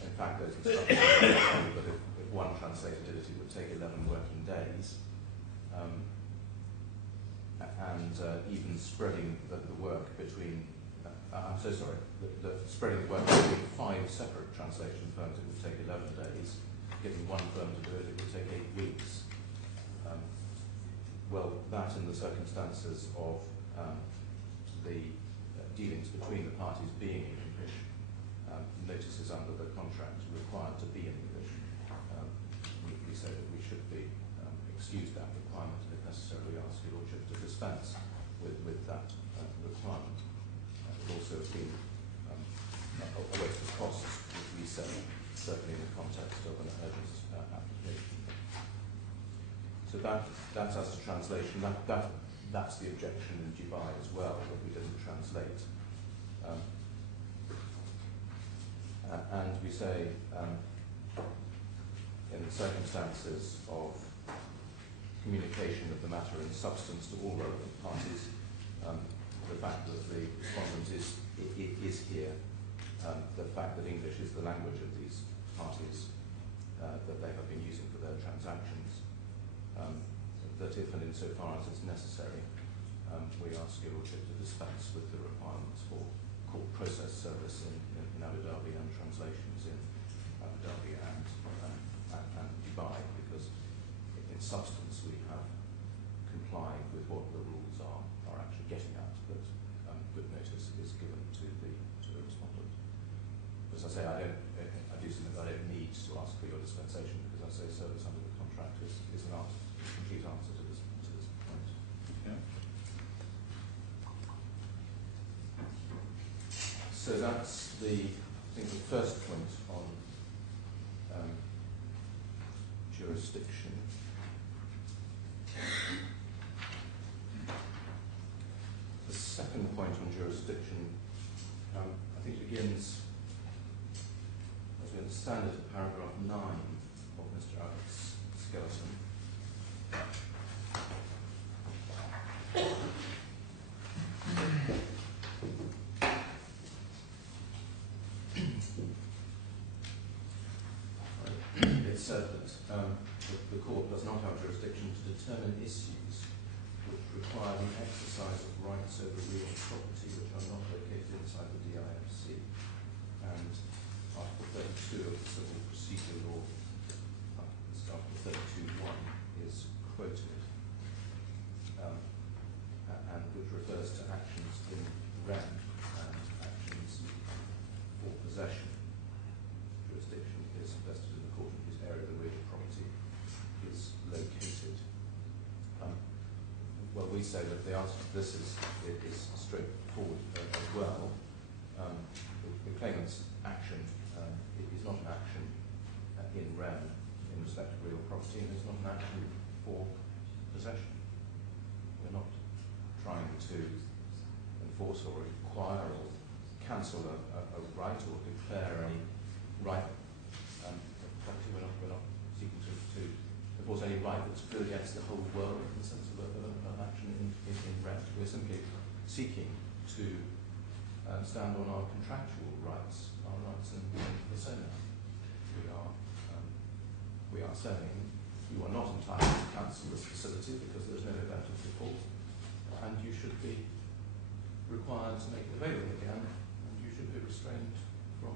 In fact, those instructions say that if one translator did it, it would take 11 working days. And even spreading the work between, I'm so sorry, spreading the work between 5 separate translation firms, it would take 11 days. Getting one firm to do it, it would take 8 weeks. Well, that in the circumstances of the dealings between the parties being in English, notices under the contract required to be in English, we say that we should be excuse that requirement, and if necessary we ask your Lordship to dispense with that requirement. It would also have been a waste of costs, as we say, certainly in the context of an urgent application. So that's as to translation. That's the objection in Dubai as well, that we didn't translate. And we say, in the circumstances of communication of the matter in substance to all relevant parties, the fact that the respondent is here, the fact that English is the language of these parties that they have been using for their transactions, that if and insofar as it's necessary, we ask your Lordship to dispense with the requirements for court process service in Abu Dhabi and translations in Abu Dhabi and Dubai, because in substance we have complied with what the rules are actually getting at, that good notice is given to the respondent. As I say, I do submit that I don't need to ask for your dispensation, because I say service under the contract is an answer, a complete answer to this point. Yeah. So that's the first point on jurisdiction. The second point on jurisdiction, I think begins, as we understand it, at paragraph 9 of Mr. Abbott's skeleton. It said that the court does not have jurisdiction to determine issues which require the exercise of rights over real property which are not located inside the DIFC. And Article 32 of the Civil Procedure Law, Article 32(1), is quoted, and which refers to actions in rem and actions for possession. Jurisdiction is vested in the court in whose area the real property is located. Well, we say that the answer to this is straightforward as well. The claimant's action is not an action in rem in respect of real property, and it's not an action for possession. We're not trying to enforce or require or cancel a right or declare any right property. We're not seeking to enforce any right that's good against the whole world in the sense of an action in rem. We're simply seeking to stand on our contractual rights, our rights in persona. We are saying you are not entitled to cancel this facility because there is no event of default, and you should be required to make it available again, and you should be restrained from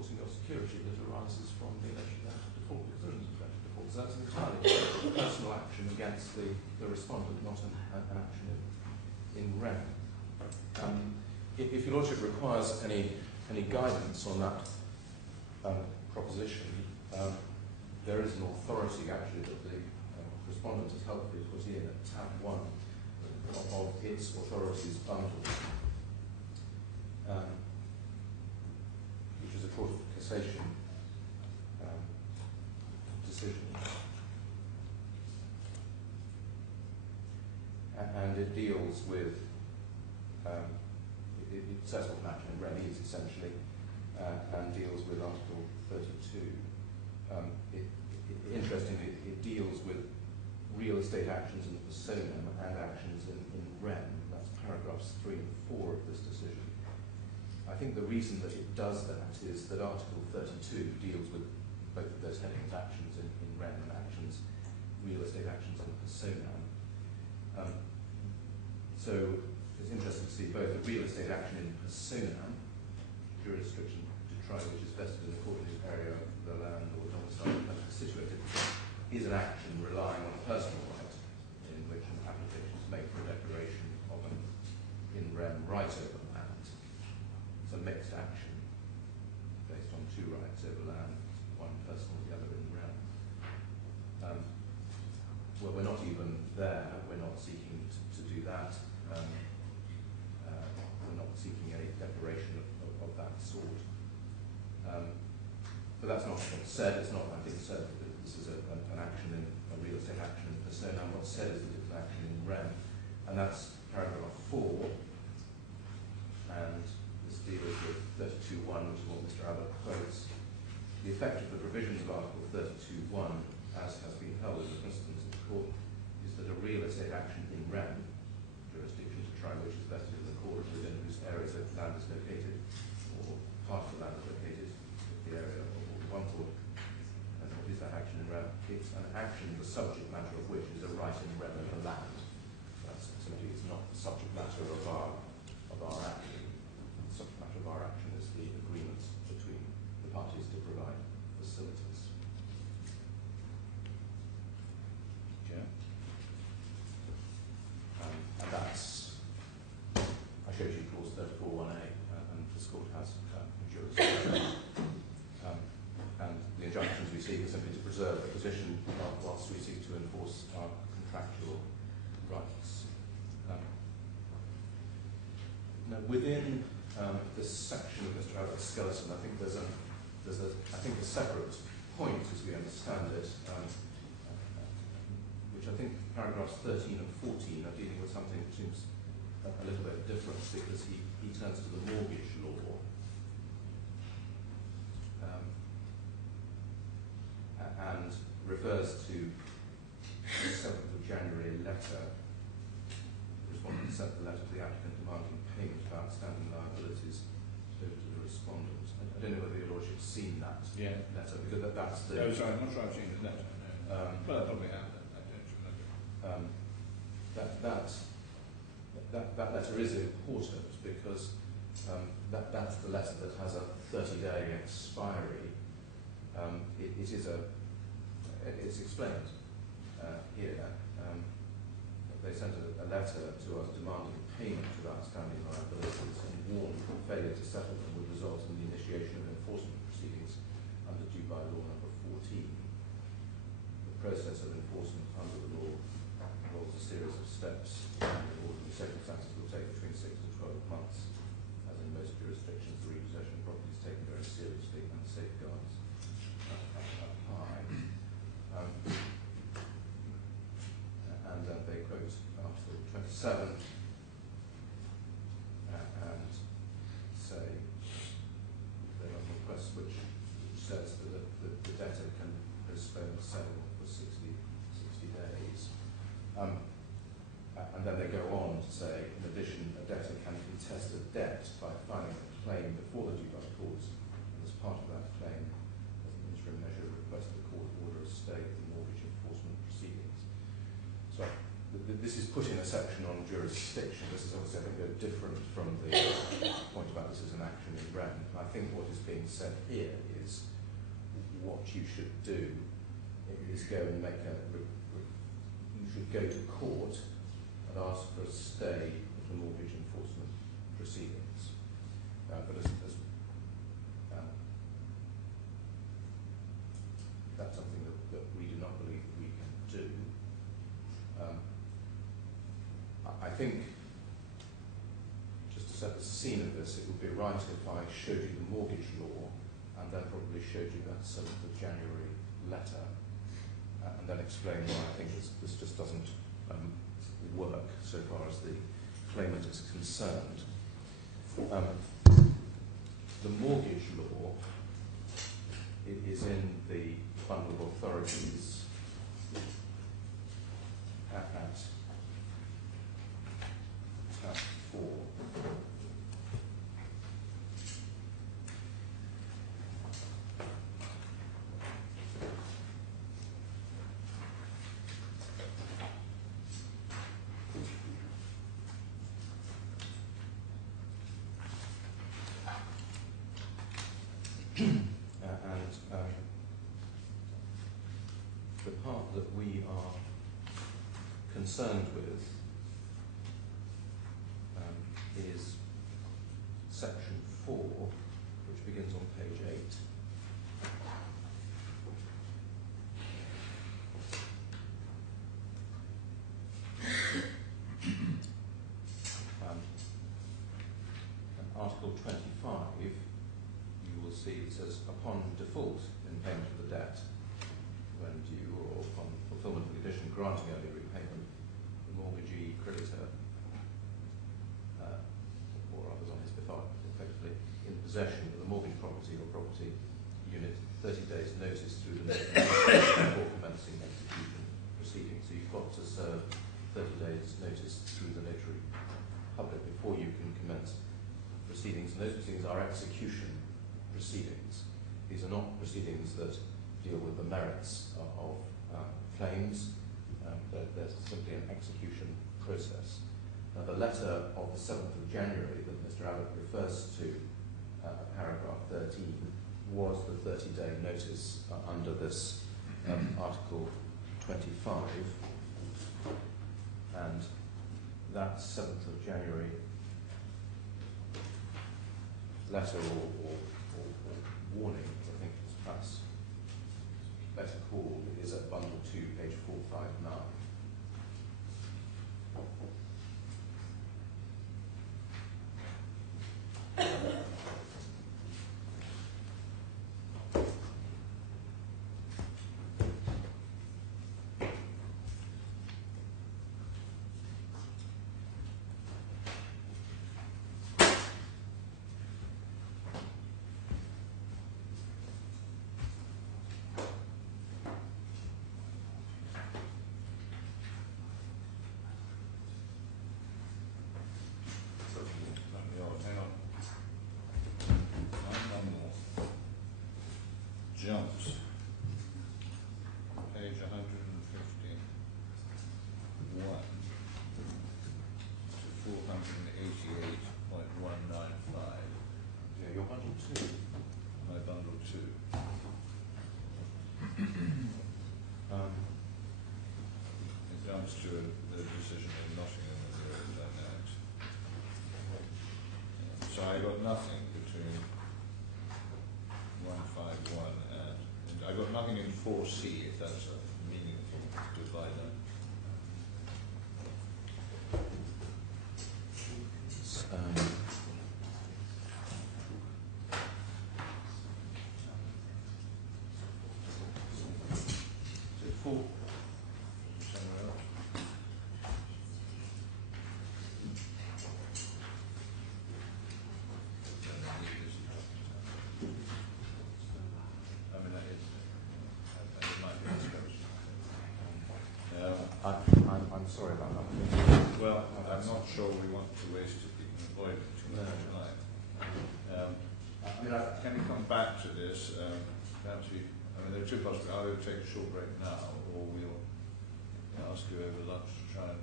enforcing your security that arises from the alleged act of default, because there isn't an act of default. So that's entirely a personal action against the respondent, not an action in rem. If your Lordship requires any guidance on that proposition, there is an authority actually that the respondent has helpfully put in at tab 1 of its authorities bundle, which is a Court of Cassation decision. And it deals with, it sets what an action in rem is essentially, and deals with Article 32. Interestingly, it deals with real estate actions in personam and actions in rem. That's paragraphs 3 and 4 of this decision. I think the reason that it does that is that Article 32 deals with both of those headings, actions in rem and actions, real estate actions in personam. So it's interesting to see both the real estate action in personam, jurisdiction to try which is vested in the court in the area of the land or domicile that is situated, is an action relying on a personal right in which an application is made for a declaration of an in rem right over land. It's a mixed action based on two rights over land, one personal, the other in rem. Well, we're not even there. We're not seeking to do that. We're not seeking a declaration of that sort. But that's not what's said. It's not, I think, said that this is an action in a real estate action in personam. What's said is that it's an action in rem, and that's paragraph 4. And this deals with 32.1, which is what Mr. Abbott quotes. The effect of the provisions of Article 32.1, as has been held in the precedents of the court, is that a real estate action in rem, jurisdiction to try which is vested in the court within whose areas of land is located, or part of the land is located, the area of one court, and what is that action in rem? It's an action, the subject matter of which is a right in rem of the land. That's simply, it's not the subject matter of our action. The subject matter of our action is the agreements between the parties to provide facilities. Yeah. And that's, I showed you clause 34.1a, and this court has jurisdiction. And the injunctions we seek are simply to preserve the position whilst we seek to enforce our contractual rights. Now, within this section of Mr. Abbott's skeleton, I think there's a separate point, as we understand it, which I think paragraphs 13 and 14 are dealing with something that seems a little bit different, because he turns to the mortgage law. And refers to the 7th of January letter. The respondent sent the letter to the applicant demanding payment of outstanding liabilities over to the respondent. I don't know whether your lordship's seen that letter, because that's the... No, sorry, I'm not sure I've seen the letter. No. Well, I probably have. I don't remember. That letter is important because that's the letter that has a 30-day expiry. It's explained here. They sent a letter to us demanding payment of outstanding liabilities and warned that failure to settle them would result in the initiation of enforcement proceedings under Dubai Law number 14. The process of enforcement under the law involves a series of steps, and the ordinary circumstances will take between 6 to 12 months. As in most jurisdictions, the repossession of property is taken very seriously and safeguards apply. And they quote Article 27 and say they have a request which says that the debtor can postpone the sale for 60 days. And then they go on to say, in addition, a debtor can contest a debt by filing a claim before the Dubai courts, and as part of that claim, as an interim measure, request the court order a stay of the mortgage enforcement proceedings. So this this is put in a section on jurisdiction. This is obviously, I think, very different from the point about this as an action in rem. I think what is being said here is what you should do is go and make you should go to court and ask for a stay of the mortgage enforcement proceedings. But that's something that we do not believe that we can do. I think, just to set the scene of this, it would be right if I showed you the mortgage law and then probably showed you that 7th of January letter and then explain why I think this just doesn't work so far as the claimant is concerned. The mortgage law is in the bundle of authorities at tab 4. The part that we are concerned with is section 4, which begins on page 8. Article 25, you will see it says, upon default in payment of the debt, when due or upon fulfilment of the condition granting early repayment, the mortgagee, creditor, or others on his behalf, effectively, in possession of the mortgage property or property unit, 30 days notice through the notary before commencing execution proceedings. So you've got to serve 30 days notice through the notary public before you can commence proceedings, and those proceedings are execution proceedings. These are not proceedings that deal with the merits of claims. There's simply an execution process. Now, the letter of the 7th of January that Mr. Abbott refers to, paragraph 13, was the 30-day notice under this Article 25, and that 7th of January letter or warning, I think it's perhaps better called, is at bundle 2, page 459. Jumps. Page 151 to 488.195. Yeah, your bundle 2. My bundle 2. It jumps to the decision in Nottingham of the aerodynamics. So I got nothing between 151 and I got nothing in 4C, if that's a meaningful divider. Is it 4? Somewhere else? I mean, it might be a discussion. I'm sorry about that. Well, I'm not sure we want to waste it. We can avoid it too much tonight. Can you come back to this? Perhaps there are two possibilities. Either we'll take a short break now, or we'll ask you over lunch to try and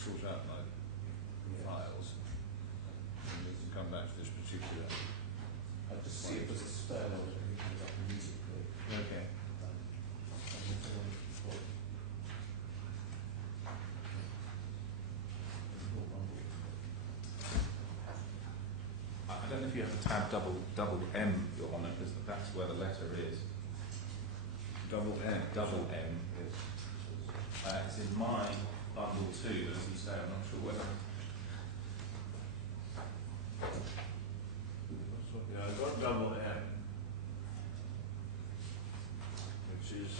sort out my files, and we can come back to this particular. I'll just see if there's a spare one that we can up immediately. Okay. I don't know if you have a tab double M, Your Honour, because that's where the letter is. Double N. Double M is. It's in my bundle too, but as you say, I'm not sure whether. Yeah, I've got double M, which is,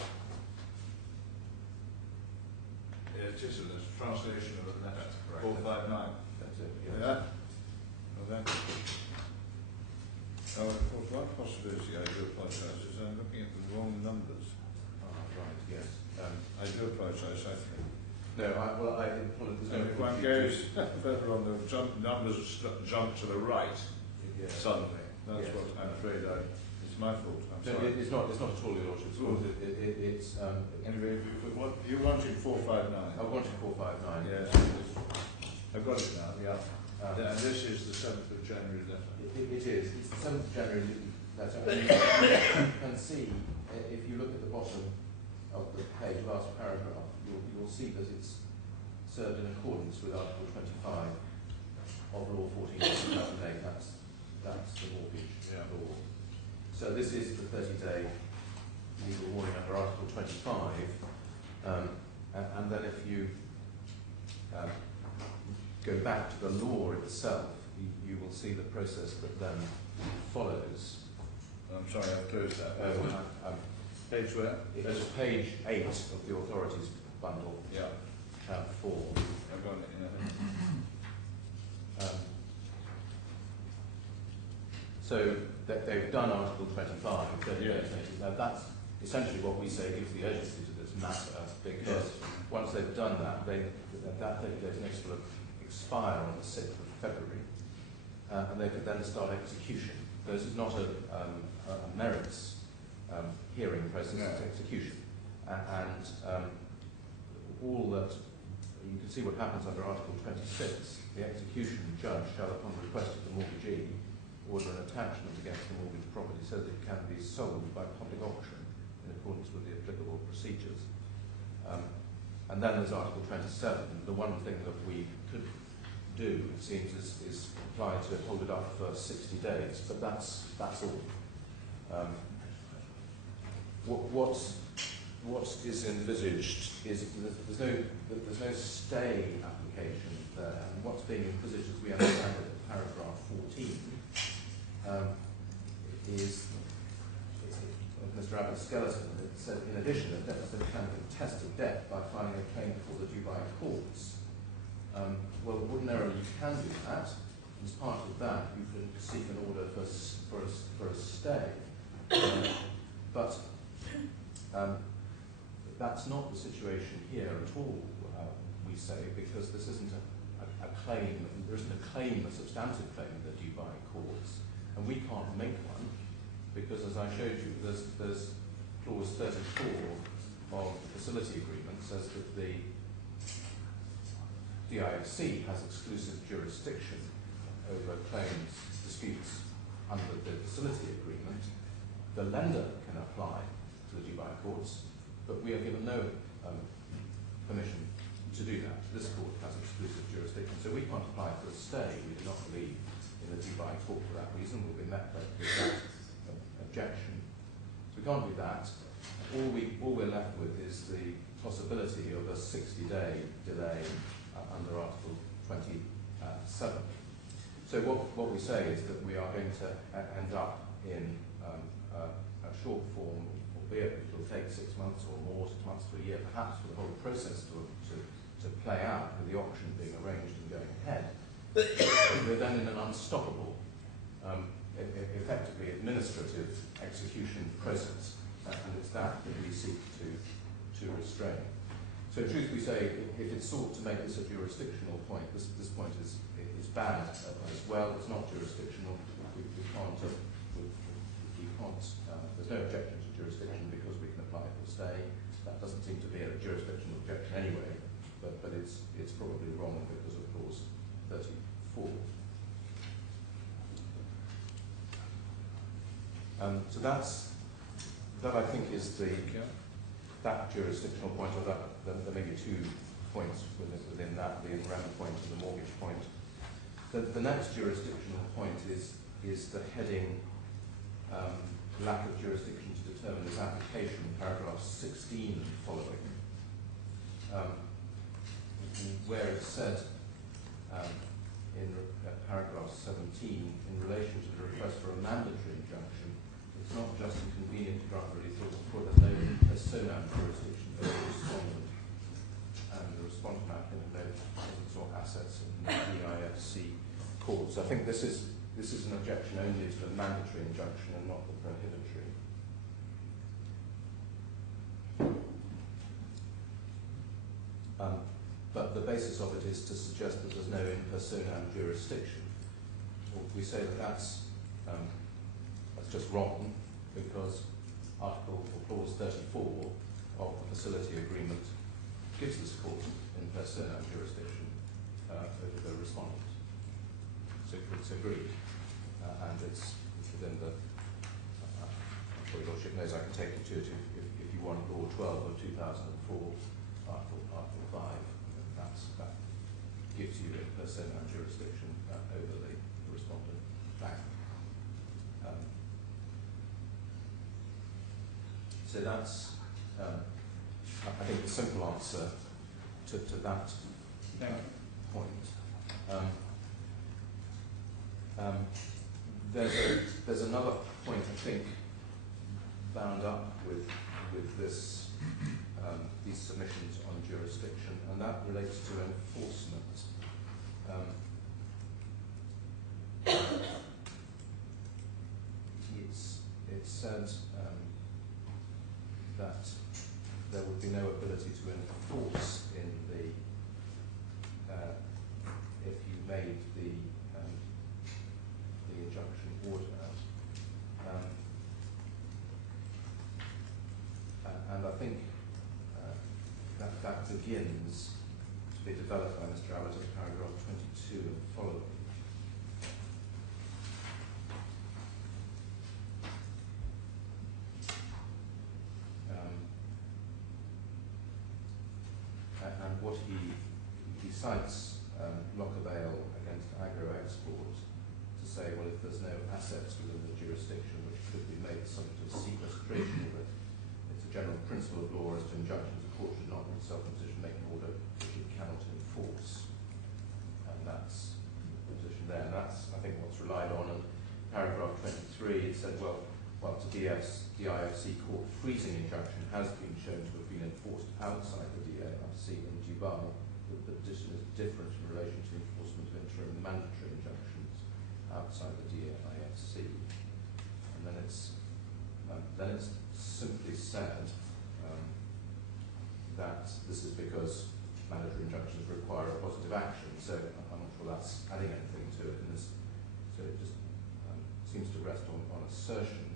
yeah, it is a translation of a letter. That's correct. 459. That's it. Yes. Yeah? Well, then, oh, of course, one possibility, I do apologise, is I'm looking at the wrong numbers. Right, yes. I do apologise, I think. No, I apologize. So if one goes further on, the numbers jump to the right Yes. suddenly. That's Yes. what I'm afraid it's my fault. I'm No, sorry. it's not at all your lordship's fault. It's Anyway, you wanted 459. I wanted 459. Yes, I've got it now, yeah. And this is the 7th of January letter. It is. It's the 7th of January letter. And you can see, if you look at the bottom of the page, last paragraph, you'll see that it's served in accordance with Article 25 of Law 14/2008. That's the mortgage law. So this is the 30-day legal warning under Article 25. And then if you go back to the law itself, you will see the process that then follows. I'm sorry, I've closed that. Page where? It's page 8 of the authorities bundle, Yeah, tab 4. I've got it, yeah. So they've done Article 25, 30 days notice. Now that's essentially what we say gives the urgency to this matter, because once they've done that, that 30 days notice will expire on the 6th of February, and they could then start execution. This is not a merits hearing process, it's execution. And all that, you can see what happens under Article 26, the execution judge shall, upon request of the mortgagee, order an attachment against the mortgage property so that it can be sold by public auction in accordance with the applicable procedures. And then there's Article 27. The one thing that we could do, it seems, is apply to hold it up for 60 days, but that's all. What is envisaged is there's no stay application there. And what's being envisaged, as we understand it, in paragraph 14, is Mr. Abbott's skeleton. It said, in addition, that debtors can contest a debt by filing a claim before the Dubai courts. Well, ordinarily you can do that. As part of that, you can seek an order for a stay. But that's not the situation here at all, we say, because this isn't a claim, there isn't a claim, a substantive claim in the Dubai courts, and we can't make one, because as I showed you, there's clause 34 of the facility agreement says that the DIFC has exclusive jurisdiction over claims, disputes under the facility agreement. The lender can apply to the Dubai courts, but we are given no permission to do that. This court has exclusive jurisdiction, so we can't apply for a stay. We do not believe in the Dubai court for that reason. We'll be met with that objection. So we can't do that. All we're left with is the possibility of a 60-day delay under Article 27. So what we say is that we are going to end up in a short form, albeit it will take 6 months or more, 6 months to a year, perhaps for the whole process to play out, with the auction being arranged and going ahead. We're then in an unstoppable, effectively administrative execution process, and it's that we seek to restrain. So in truth we say, if it's sought to make this a jurisdictional point, this point is bad as well. It's not jurisdictional. We can't, there's no objection to jurisdiction because we can apply for a stay. That doesn't seem to be a jurisdictional objection anyway, but it's probably wrong because of clause 34. So that I think is that jurisdictional point, or that there may be 2 points within that, the in-rem point and the mortgage point. The next jurisdictional point is the heading lack of jurisdiction to determine this application, paragraph 16 following, where it said in paragraph 17, in relation to the request for a mandatory injunction, it's not just inconvenient to grant relief for the no personam jurisdiction over the respondent, and the respondent applicant no deposits or assets in the DIFC courts. I think this is an objection only to the mandatory injunction and not the prohibitory. But the basis of it is to suggest that there's no in personam jurisdiction. Well, we say that that's just wrong, because Article or Clause 34 of the Facility Agreement gives this court in personam jurisdiction over the respondent. So it's agreed, and it's within the. I'm sure your Lordship knows I can take you to it if you want Law 12 of 2004, Article 5. That gives you a personam jurisdiction over the respondent bank. So that's, I think, the simple answer to that point. There's another point, I think, bound up with this these submissions on jurisdiction, and that relates to enforcement. It said that there would be no ability to enforce in the if you made the injunction order, and I think that begins to be developed by Mr. Abbott at paragraph 22 and following. And what he cites Lockavale against agro-export to say, well, if there's no assets within the jurisdiction which could be made subject to sequestration, but it's a general principle of law as to injunctions, the court should not be itself in a position to make an order which it cannot enforce. And that's the position there. And that's, I think, what's relied on. And paragraph 23, it said, well, to DIFC court freezing injunction has been shown to have been enforced outside the DIFC in Dubai. The position is different in relation to the enforcement of interim mandatory injunctions outside the DIFC. And then it's simply said that this is because mandatory injunctions require a positive action. So I'm not sure that's adding anything to it in this. So it just seems to rest on assertion.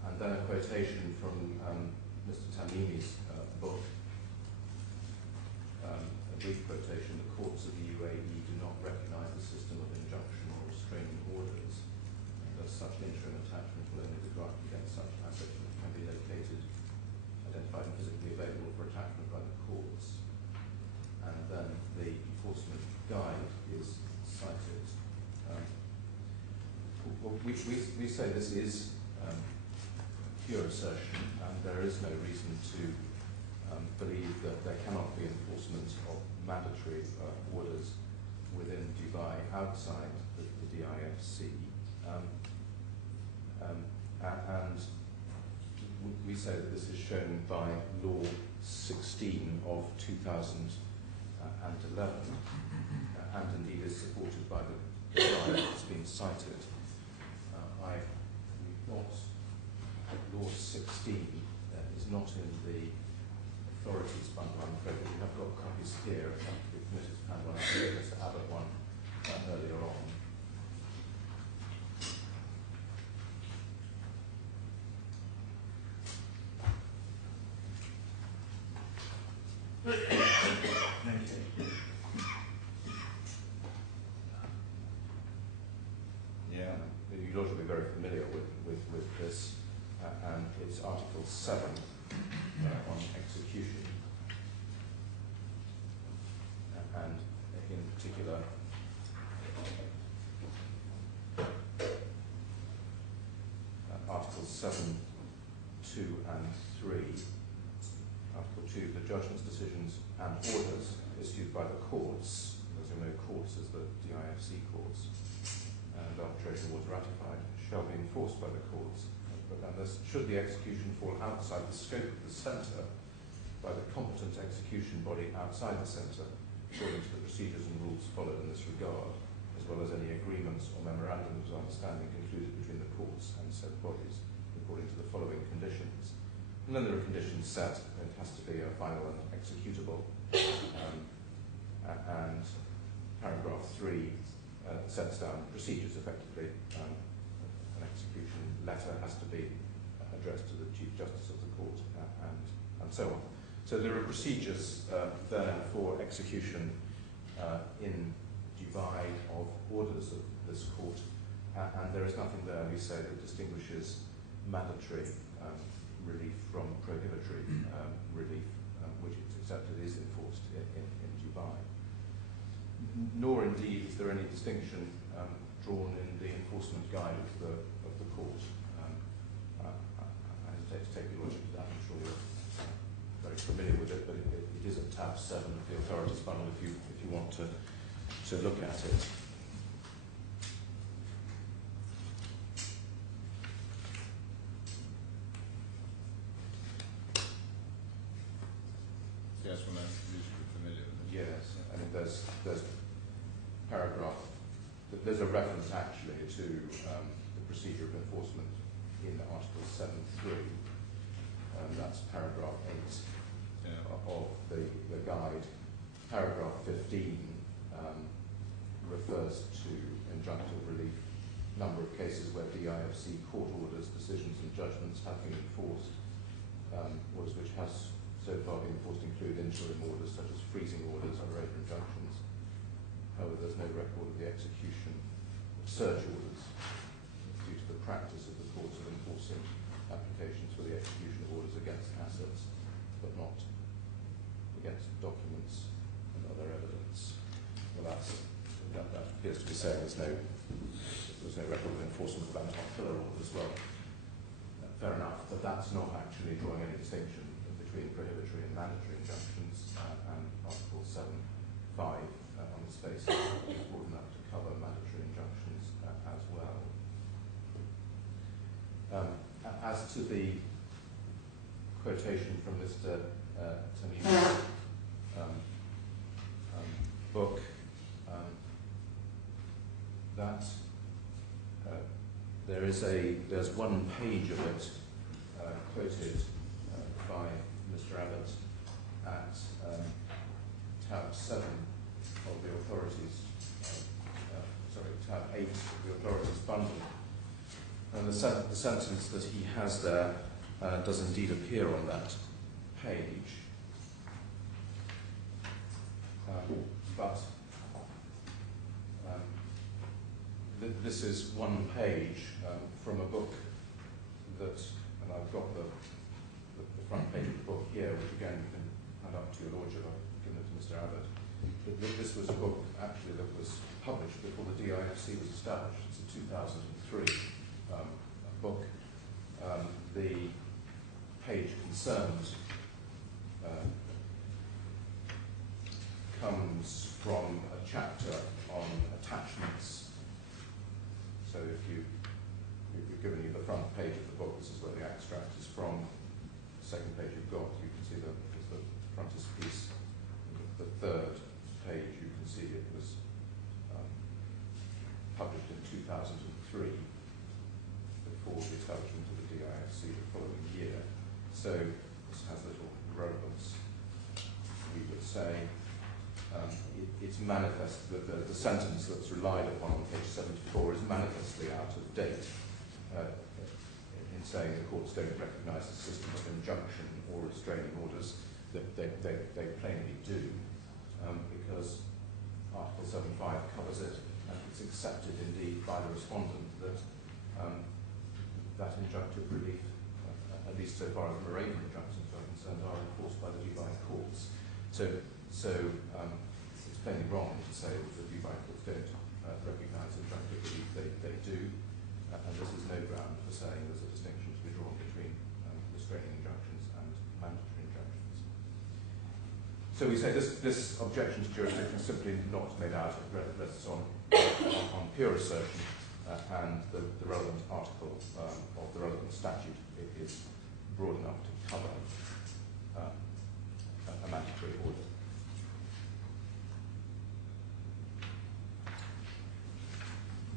And then a quotation from Mr. Tamimi's book, a brief quotation: the courts of the UAE do not recognise the system of injunction or restraining orders, and as such an interim attachment will only be granted against such assets which can be located, identified and physically available for attachment by the courts. And then the enforcement guide is cited. We say this is pure assertion, and there is no reason to believe that there cannot be enforcement of mandatory orders within Dubai outside the DIFC. And we say that this is shown by Law 16 of 2011, and indeed is supported by the guide that's been cited. We've got Law 16 is not in the authorities bundle, I'm afraid, but we have got copies here. We've committed to hand one. I gave Mr. Abbott one earlier on. Thank you. it's Article 7 on execution, and in particular Articles 7, 2 and 3. Article 2, the judgments, decisions and orders issued by the courts, as you know, courts as the DIFC courts, and arbitration awards ratified, shall be enforced by the courts. But should the execution fall outside the scope of the centre by the competent execution body outside the centre, according to the procedures and rules followed in this regard, as well as any agreements or memorandums of understanding concluded between the courts and said bodies, according to the following conditions. And then there are conditions set. It has to be a final and executable. And paragraph 3 sets down procedures effectively. An execution letter has to be addressed to the Chief Justice of the Court and so on. So there are procedures there for execution in Dubai of orders of this court, and there is nothing there, we say, that distinguishes mandatory relief from prohibitory relief, which it's accepted is enforced in Dubai. Nor indeed is there any distinction drawn in the enforcement guide of the court. I hesitate to take your lordship to that. I'm sure you're very familiar with it, but it is at tab 7 of the authorities bundle if you want to look at it. Yes, well, I'm usually familiar with it. Yes, I mean there's paragraph, there's a reference actually to the procedure of enforcement in Article 7.3, and that's paragraph 8 of the guide. Paragraph 15 refers to injunctive relief, number of cases where DIFC court orders, decisions and judgments have been enforced. Orders which has so far been enforced include interim orders such as freezing orders or open injunctions. However, there's no record of the execution of search orders due to the practice of the courts of enforcing applications for the execution of orders against assets, but not against documents and other evidence. Well, that appears to be saying there's no record of enforcement of anti-filler orders as well. Fair enough, but that's not actually drawing any distinction between prohibitory and mandatory injunctions, and Article 7.5 on its face is broad enough to cover mandatory injunctions as well. As to the quotation from Mr. Tamimi's book, that there's one page of it quoted by Mr. Abbott at tab 7 of the authorities, tab 8 of the authorities bundle. And the sentence that he has there does indeed appear on that page. But this is one page from a book that, and I've got the front page of the book here, which again you can hand up to your lordship. I've given it to Mr. Abbott. This was a book actually that was published before the DIFC was established. It's a 2003 book. The page concerned comes from a chapter on attachments. So if we've given you the front page of the book, this is where the extract is from. The second page you've got, you can see the frontispiece. The third page, you can see it was published in 2003, before the establishment of the DIFC the following year. So this has little relevance, we would say. It's manifest that the sentence that's relied upon page 74 is manifestly out of date in saying the courts don't recognise the system of injunction or restraining orders. They plainly do, because Article 7.5 covers it, and it's accepted indeed by the respondent that that injunctive relief at least so far as Moravian injunctions are concerned, are enforced by the Dubai courts. So it's plainly wrong to say that the Dubai courts don't recognise injunctive relief. They do, and this is no ground for saying there's a distinction to be drawn between restraining injunctions and mandatory injunctions. So we say this objection to jurisdiction is simply not made out. It rests on pure assertion, and the relevant article of the relevant statute is broad enough to cover a mandatory order.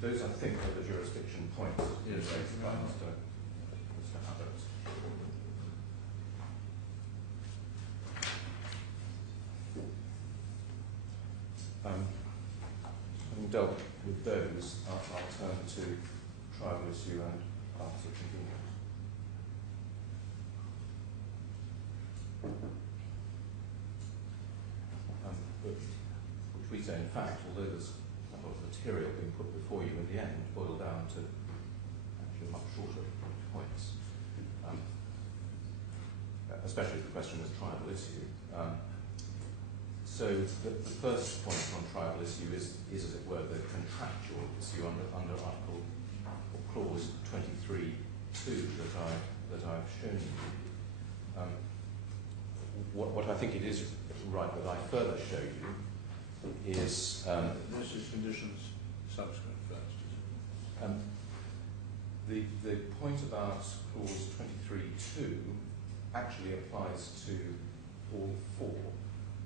Those, I think, are the jurisdiction points raised by Mr. Abbott. Having dealt with those, I'll turn to tribal issue and arts of convenience. Which we say, in fact, although there's a lot of material being put before you, in the end boil down to actually much shorter points, especially if the question is tribal issue. So the first point on tribal issue is, as it were, the contractual issue under Article or Clause 23(2) that I've shown you. What I think it is right that I further show you is this is conditions subsequent first. The point about Clause 23(2) actually applies to all four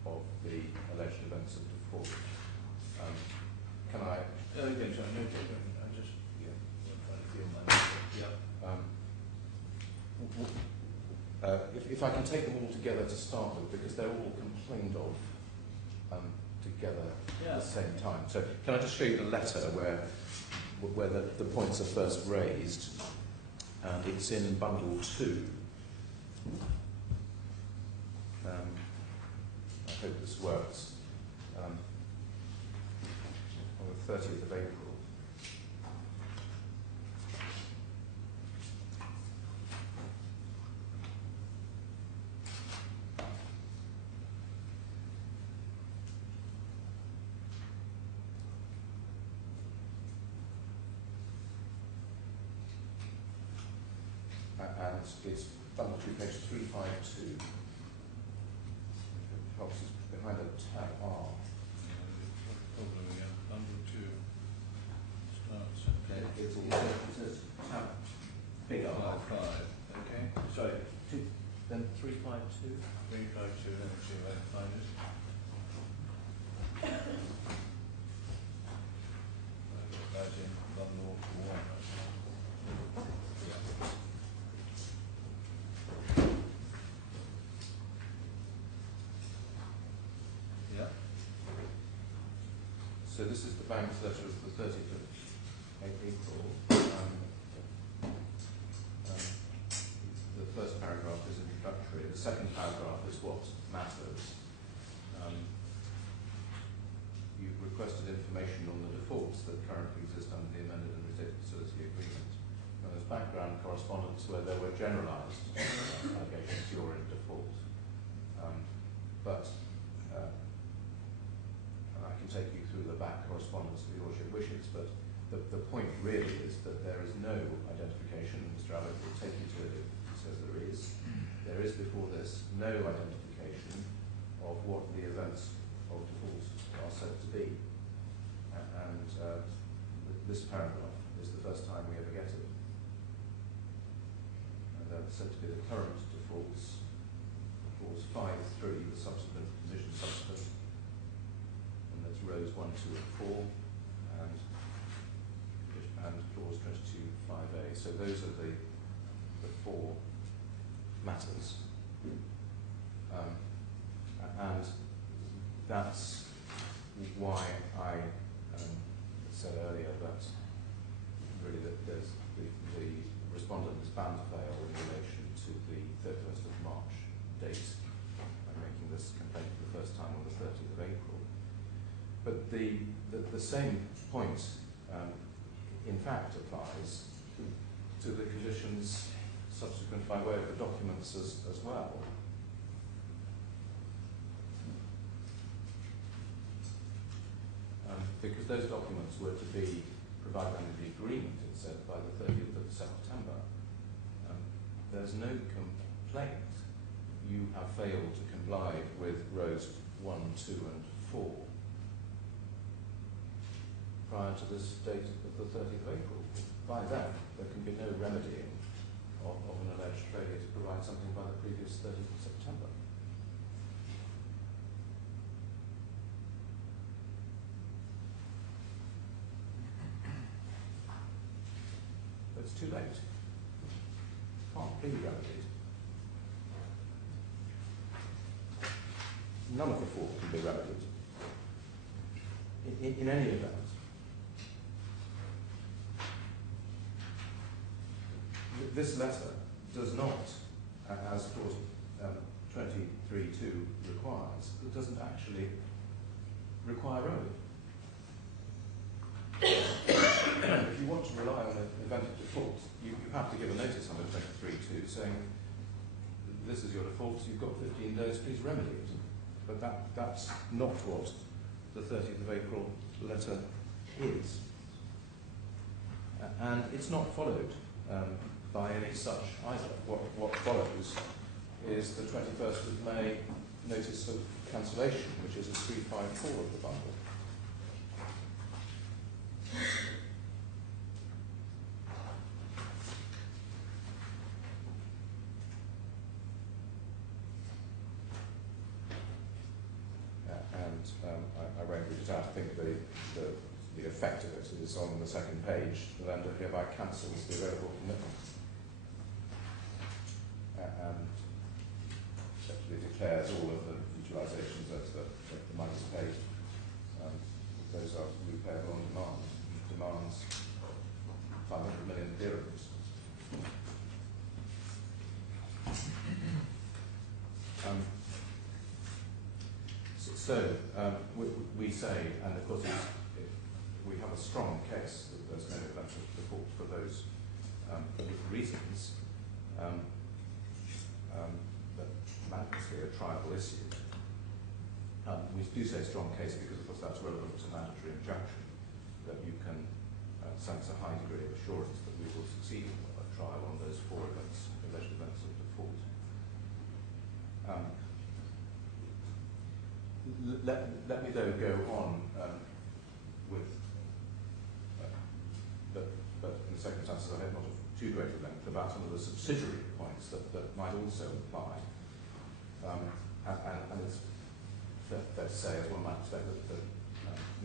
of the alleged events of default. Can I? Okay, so no problem. I just trying to feel my if I can take them all together to start with, because they're all complained of together at the same time. So can I just show you the letter where the points are first raised? And it's in Bundle 2. I hope this works. On the 30th of April. And it's Bundle 2, page 352. Helps us behind a tab R. Problem again. Bundle 2 starts. Okay. It says tab big R. 5. Okay. Sorry, then 352. 352. Let me see if I can find it. I've got that in Bundle 1. So this is the bank's letter of the 30th of April. The first paragraph is introductory. The second paragraph is what matters. You've requested information on the defaults that currently exist under the amended and restated facility agreement. Now, there's background correspondence where there were generalised allegations you're in default. But I can take you through the back correspondence if your lordship wishes, but the point really is that there is no identification. Mr. Abbott will take you to it if he says there is. There is before this no identification of what the events of default are said to be. And this paragraph is the first time we ever get it. And they're said to be the current defaults, clause 5(3), the subsequent condition subsequent. Rows 1, 2, and 4, and clause 22(5)(a). So those are the four matters, and that's why I said earlier that really there's the respondent is bound to fail in relation to the 31st of March date by making this complaint for the first time on the 30th of April. But the same point, in fact, applies to the conditions subsequent by way of the documents as well. Because those documents were to be provided under the agreement, it said, by the 30th of September. There's no complaint. You have failed to comply with rows 1, 2 and 4 prior to this date of the 30th of April. By then, there can be no remedying of an alleged failure to provide something by the previous 30th of September. But it's too late. Can't be remedied. None of the 4 can be remedied. In any event, this letter does not, as clause 23.2 requires, it doesn't actually require remedy. If you want to rely on an event of default, you have to give a notice under 23.2 saying, this is your default, you've got 15 days, please remedy it. But that's not what the 30th of April letter is. And it's not followed by any such either. What follows is the 21st of May notice of cancellation, which is a 354 of the bundle. I won't read it out. I think the effect of it is on the second page. The lender hereby cancels the available commitment and effectively declares all of the utilisations that the money is paid. Those are repayable on demand. Demands 500 million dirhams. We say, and of course we have a strong case that there's no event of default for those reasons, that manifestly a triable issue. We do say strong case because of course that's relevant to mandatory injunction, that you can sense a high degree of assurance that we will succeed in a trial on those 4 events, alleged events of default. Let me though go on with, but in the circumstances I hope not of too great a length, about some of the subsidiary points that might also apply. And it's fair to say, as one might expect, that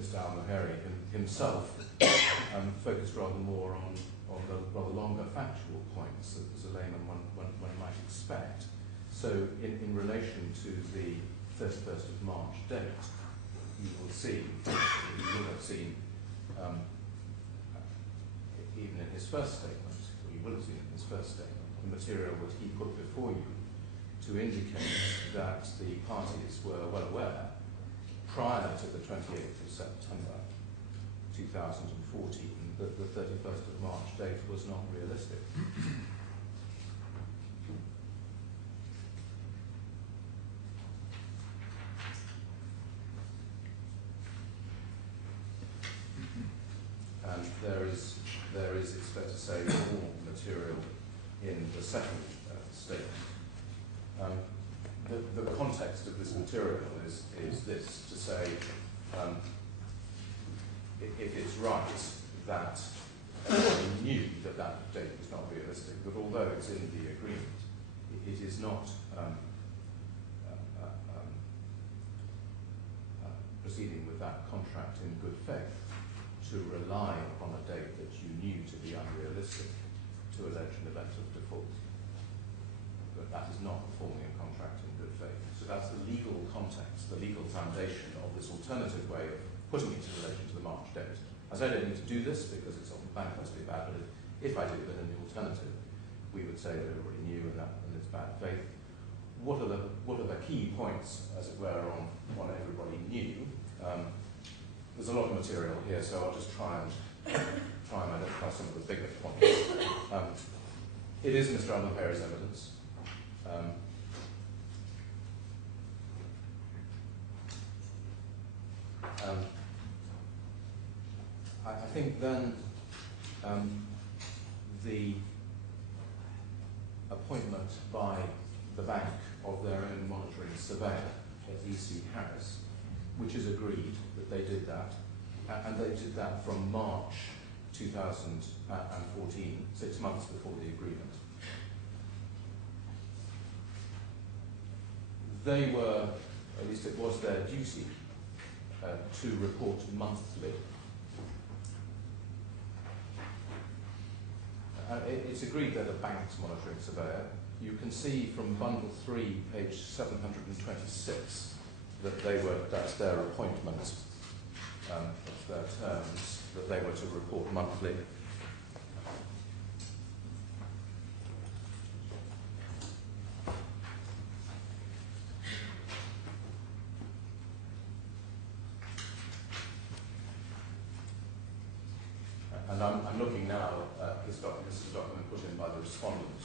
Mr. Al-Mahari himself focused rather more on the rather longer factual points that as a layman one might expect. So in relation to the 31st of March date, you will have seen, even in his first statement, or you will have seen in his first statement, the material that he put before you to indicate that the parties were well aware, prior to the 28th of September 2014, that the 31st of March date was not realistic. And there is, it's fair to say, more material in the second statement. The context of this material is this, to say, if it's right that everybody knew that that date was not realistic, but although it's in the agreement, it is not proceeding with that contract in good faith to rely upon a date that you knew to be unrealistic to allege an event of default. But that is not performing a contract in good faith. So that's the legal context, the legal foundation of this alternative way of putting it in relation to the March date. As I don't need to do this because it's often manifestly bad, but if I did it in the alternative, we would say that everybody knew and it's bad faith. What are the key points, as it were, on everybody knew? There's a lot of material here, so I'll just try and identify some of the bigger points. It is Mr. Almaperi's evidence. I think then the appointment by the bank of their own monitoring surveyor at EC Harris, which is agreed that they did that, and they did that from March 2014, 6 months before the agreement. They were, at least it was their duty, to report monthly. It's agreed they're the bank's monitoring surveyor. You can see from bundle 3, page 726, that that's their appointment, of their terms, that they were to report monthly. And I'm looking now at this document. This is a document put in by the respondent,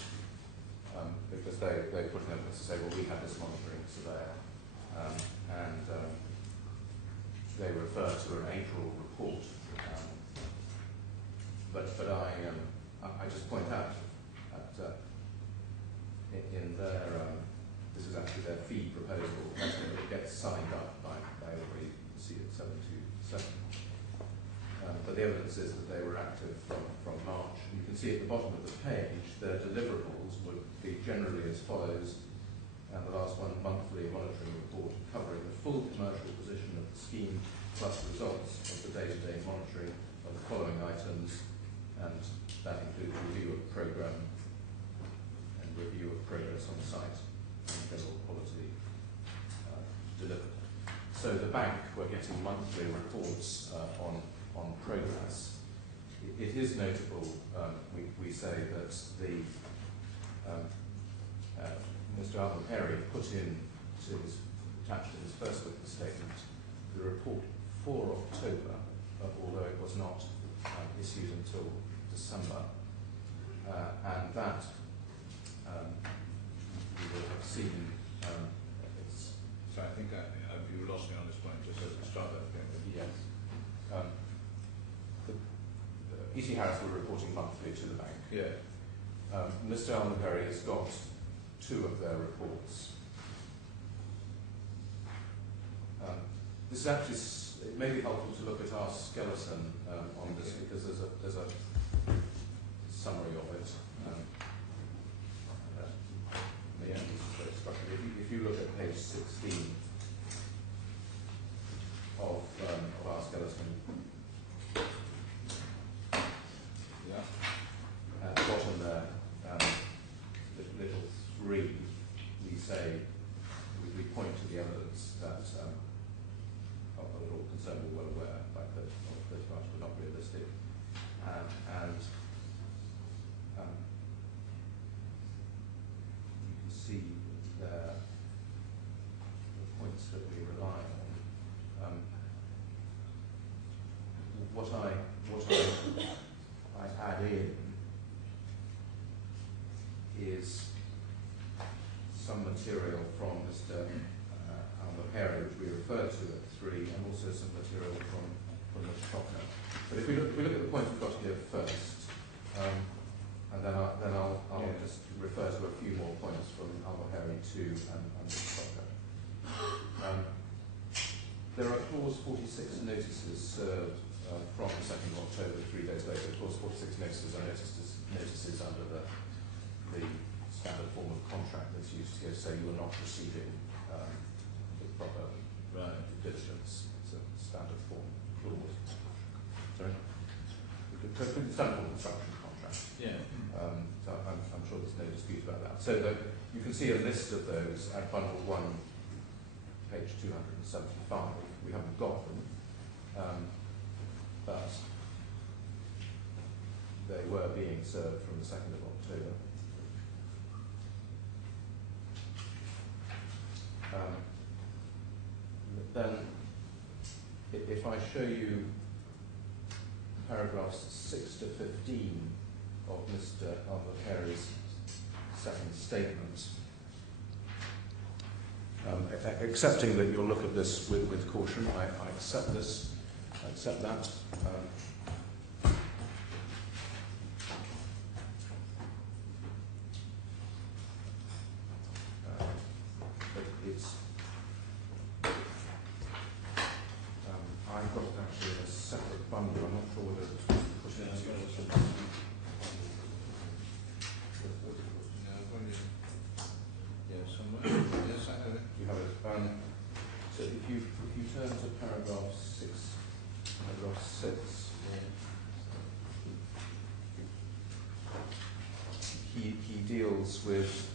because they put in evidence to say, well, we had this monitoring surveyor, and they refer to an April report. But I just point out that in their this is actually their fee proposal. It gets signed up by everybody. You can see it 727. But the evidence is that they were active from March. You can see at the bottom of the page their deliverables would be generally as follows. And the last one, monthly monitoring report covering the full commercial position of the scheme plus results of the day-to-day monitoring of the following items, and that includes review of programme and review of progress on site and general quality delivered. So the bank were getting monthly reports on progress. It is notable, we say, that the Mr. Almaperi put in attached to his first witness statement the report for October, although it was not issued until December, and that you will have seen. So I think you lost me on this point just as we start that again. Yes. E.C. Harris were reporting monthly to the bank. Yeah. Mr. Almaperi has got 2 of their reports. This is actually, it may be helpful to look at our skeleton on this, because there's a summary of it. If you look at page 16 of our skeleton, at the bottom there, little 3, we say, we point to the evidence that that all concerned were well aware, in fact, that those parts were not realistic, and you can see there the points that we rely on. What I add in is some material from Mr. Almaperi, which we referred to at 3, and also some material from Mr. Cochran. But if we look at the points we've got here first, and then I'll just refer to a few more points from Almaperi 2 and Mr. Cochran. There are clause 46 notices served from the 2nd of October, 3 days later. Clause 46 notices are notices under the standard form of contract that's used to say you are not receiving the proper diligence. It's a standard form clause. Sorry? Standard form construction contract. Yeah. So I'm sure there's no dispute about that. So you can see a list of those at bundle 1, page 275. We haven't got them, but they were being served from the 2nd of October. Then, if I show you paragraphs 6 to 15 of Mr. Almaperi's second statement. Accepting that you'll look at this with caution, I accept this. I accept that. I've got it actually in a separate bundle. I'm not sure whether it's put into Yes, I have it. You have it. So if you turn to paragraph 6, he deals with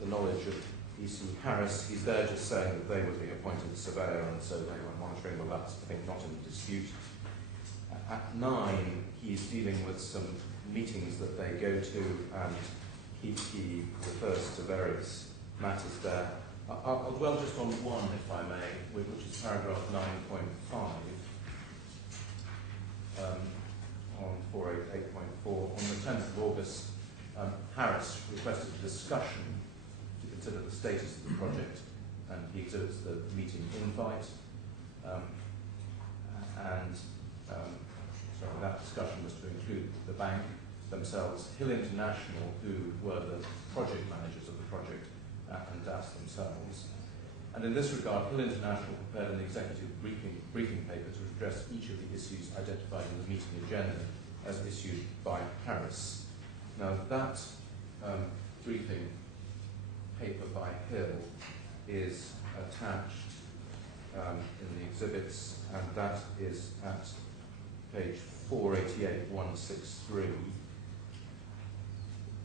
the knowledge of Pjsc Harris. He's there just saying that they were the appointed surveyor and so they were monitoring. Well, that's, I think, not in dispute. At 9, he's dealing with some meetings that they go to, and he refers to various matters there. I'll dwell just on one, if I may, which is paragraph 9.5 on 488.4. On the 10th of August, Harris requested a discussion to consider the status of the project, and he exhibits the meeting invite. That discussion was to include the bank themselves, Hill International, who were the project managers of the project, and DAS themselves. And in this regard, Hill International prepared an executive briefing paper to address each of the issues identified in the meeting agenda as issued by Harris. Now, that briefing paper by Hill is attached in the exhibits, and that is at page 488-163,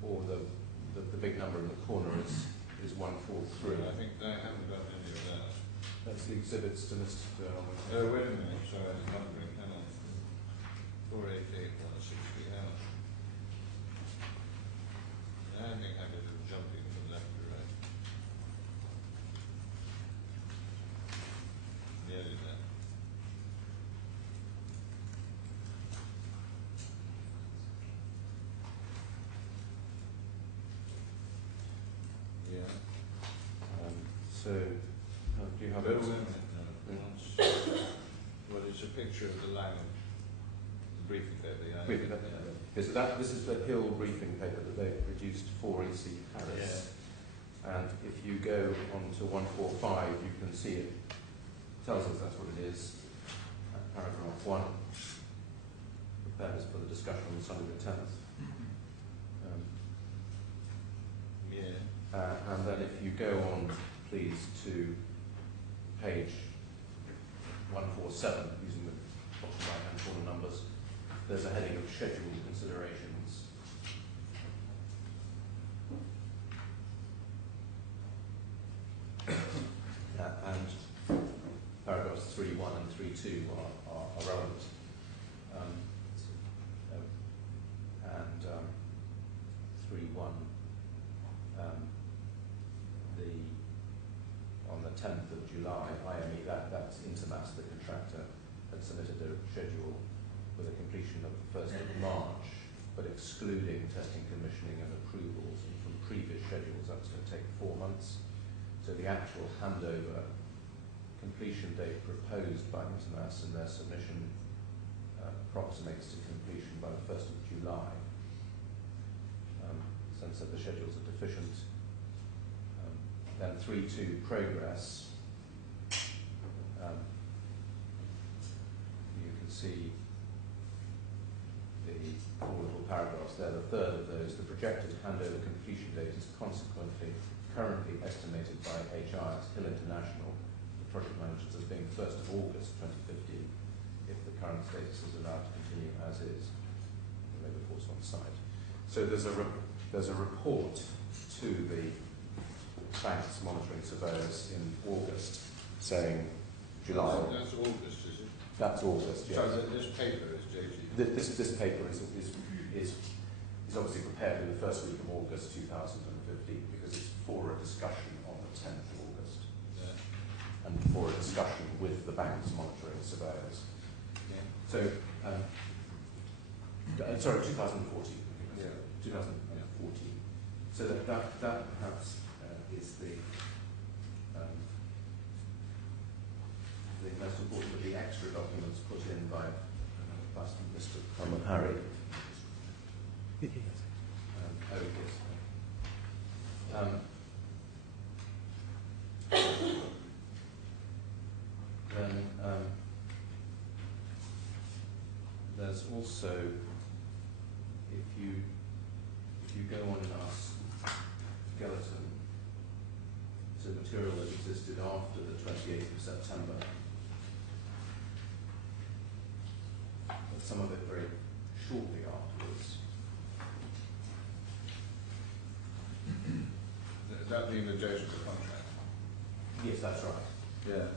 or the big number in the corner is 143. I think I haven't got any of that. That's the exhibits to Mr. Oh, wait a minute, sorry, I'm wondering, hang on. 488-160, hang on. I think I did it jumping from left to right. Nearly there. Yeah. So, do you have Wait a it? minute, no. Well, it's a picture of the line of the briefing paper, yeah. Briefing paper. Yes, this is the Hill briefing paper that they've produced for Pjsc Harris. Yeah. And if you go on to 145, you can see it tells us that's what it is. Paragraph 1 prepares for the discussion on Sunday the 10th. And then if you go on, please, to page 147, using the bottom right-hand corner numbers, there's a heading of scheduled considerations. And paragraphs 3.1 and 3.2 are relevant. And 3.1, on the 10th of July, IME, that's Intermass, the contractor, had submitted a schedule with a completion of the 1st of March, but excluding testing, commissioning and approvals. And from previous schedules, that's going to take 4 months. So the actual handover completion date proposed by Intermass in their submission approximates to completion by the 1st of July. Since that the schedules are deficient. Then 3.2 progress. You can see the 4 little paragraphs there. The third of those, the projected handover completion date is consequently currently estimated by HR Hill International, the project managers, as being 1st of August 2015, if the current status is allowed to continue as is. The labour force on site. So there's a report to the bank's monitoring surveyors in August saying July. That's August, is it? That's August, yes. So this paper is dated? This paper is obviously prepared in the first week of August 2015 because it's for a discussion on the 10th of August. Yeah. And for a discussion with the bank's monitoring surveyors. Yeah. So, sorry, 2014. Yeah. 2014. So that perhaps is the most important of the extra documents put in by Mr. Harry. Oh, yes. Then there's also, if you go on in our skeleton to material that existed after the 28th of September, but some of it very shortly afterwards. Does that mean the date of the contract? Yes, that's right. Yeah.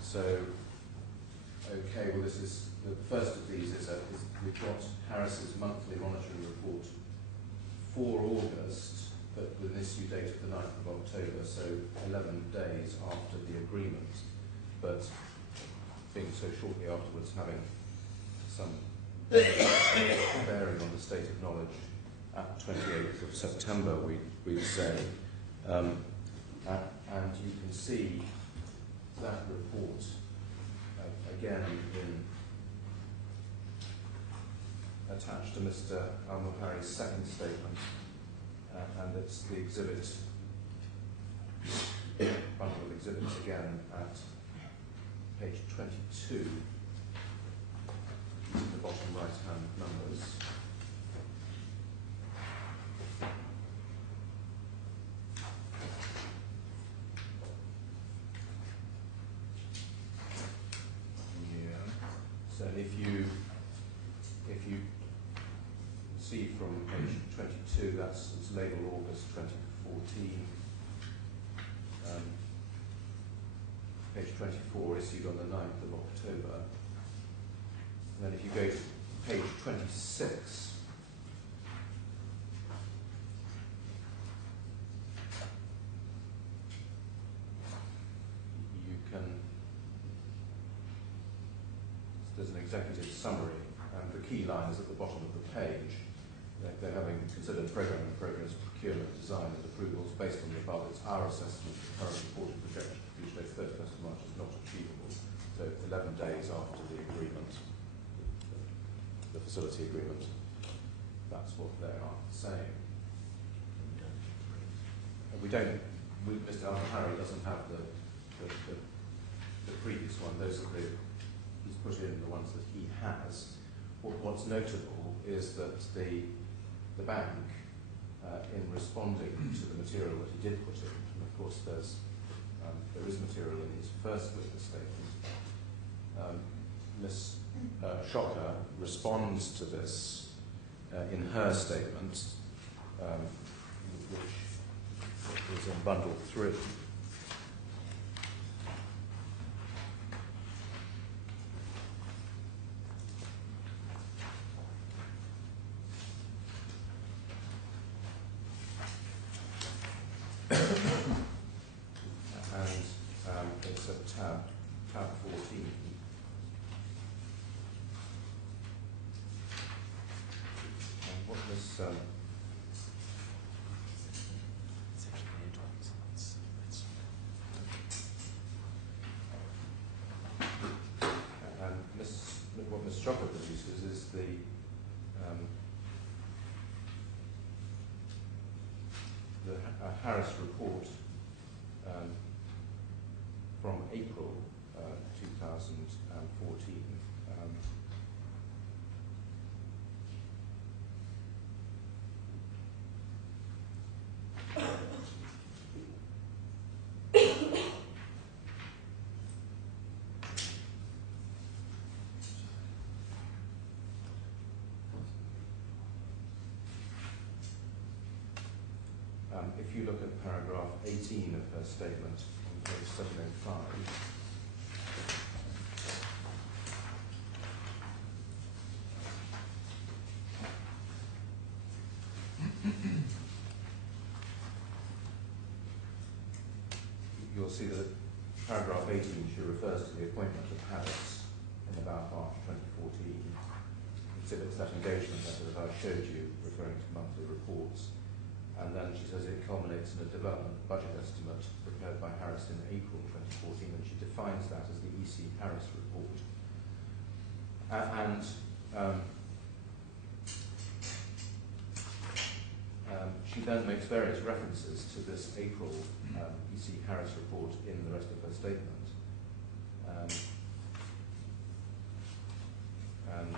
So, okay, well this is, the first of these is we've got Harris's monthly monitoring report for August, but with an issue date of the 9th of October, so 11 days after the agreement, but being so shortly afterwards, having some bearing on the state of knowledge at 28th of September, we'd say. And you can see that report again attached to Mr. Al-Muhari's second statement, and it's the exhibit, bundle of exhibits again at page 22, using the bottom right-hand numbers. So if you see from page 22, it's labelled August 2014. Page 24 issued on the 9th of October. And then if you go to page 26, you can, there's an executive summary, and the key line is at the bottom of the page. They're having considered programme in progress, procurement, design and approvals based on the above. It's our assessment the current reported projection for future date 31st of March is not achievable. So 11 days after the agreement, the facility agreement, that's what they are saying. Mr. Al-Muhari doesn't have the previous one. Those are he's put in the ones that he has. What's notable is that the bank, in responding to the material that he did put in, and of course there is material in his first witness statement, Ms. Shocker responds to this in her statement, which is in bundle 3. It's at tab 14. And what this what Ms. Chopper produces is the Harris report from April 2014. If you look at paragraph 18 of her statement on page 705, you'll see that paragraph 18, she refers to the appointment of Harris in about March 2014. Exhibits that engagement letter that I showed you, referring to monthly reports. And then she says it culminates in a development budget estimate prepared by Harris in April 2014, and she defines that as the EC Harris report. She then makes various references to this April EC Harris report in the rest of her statement. And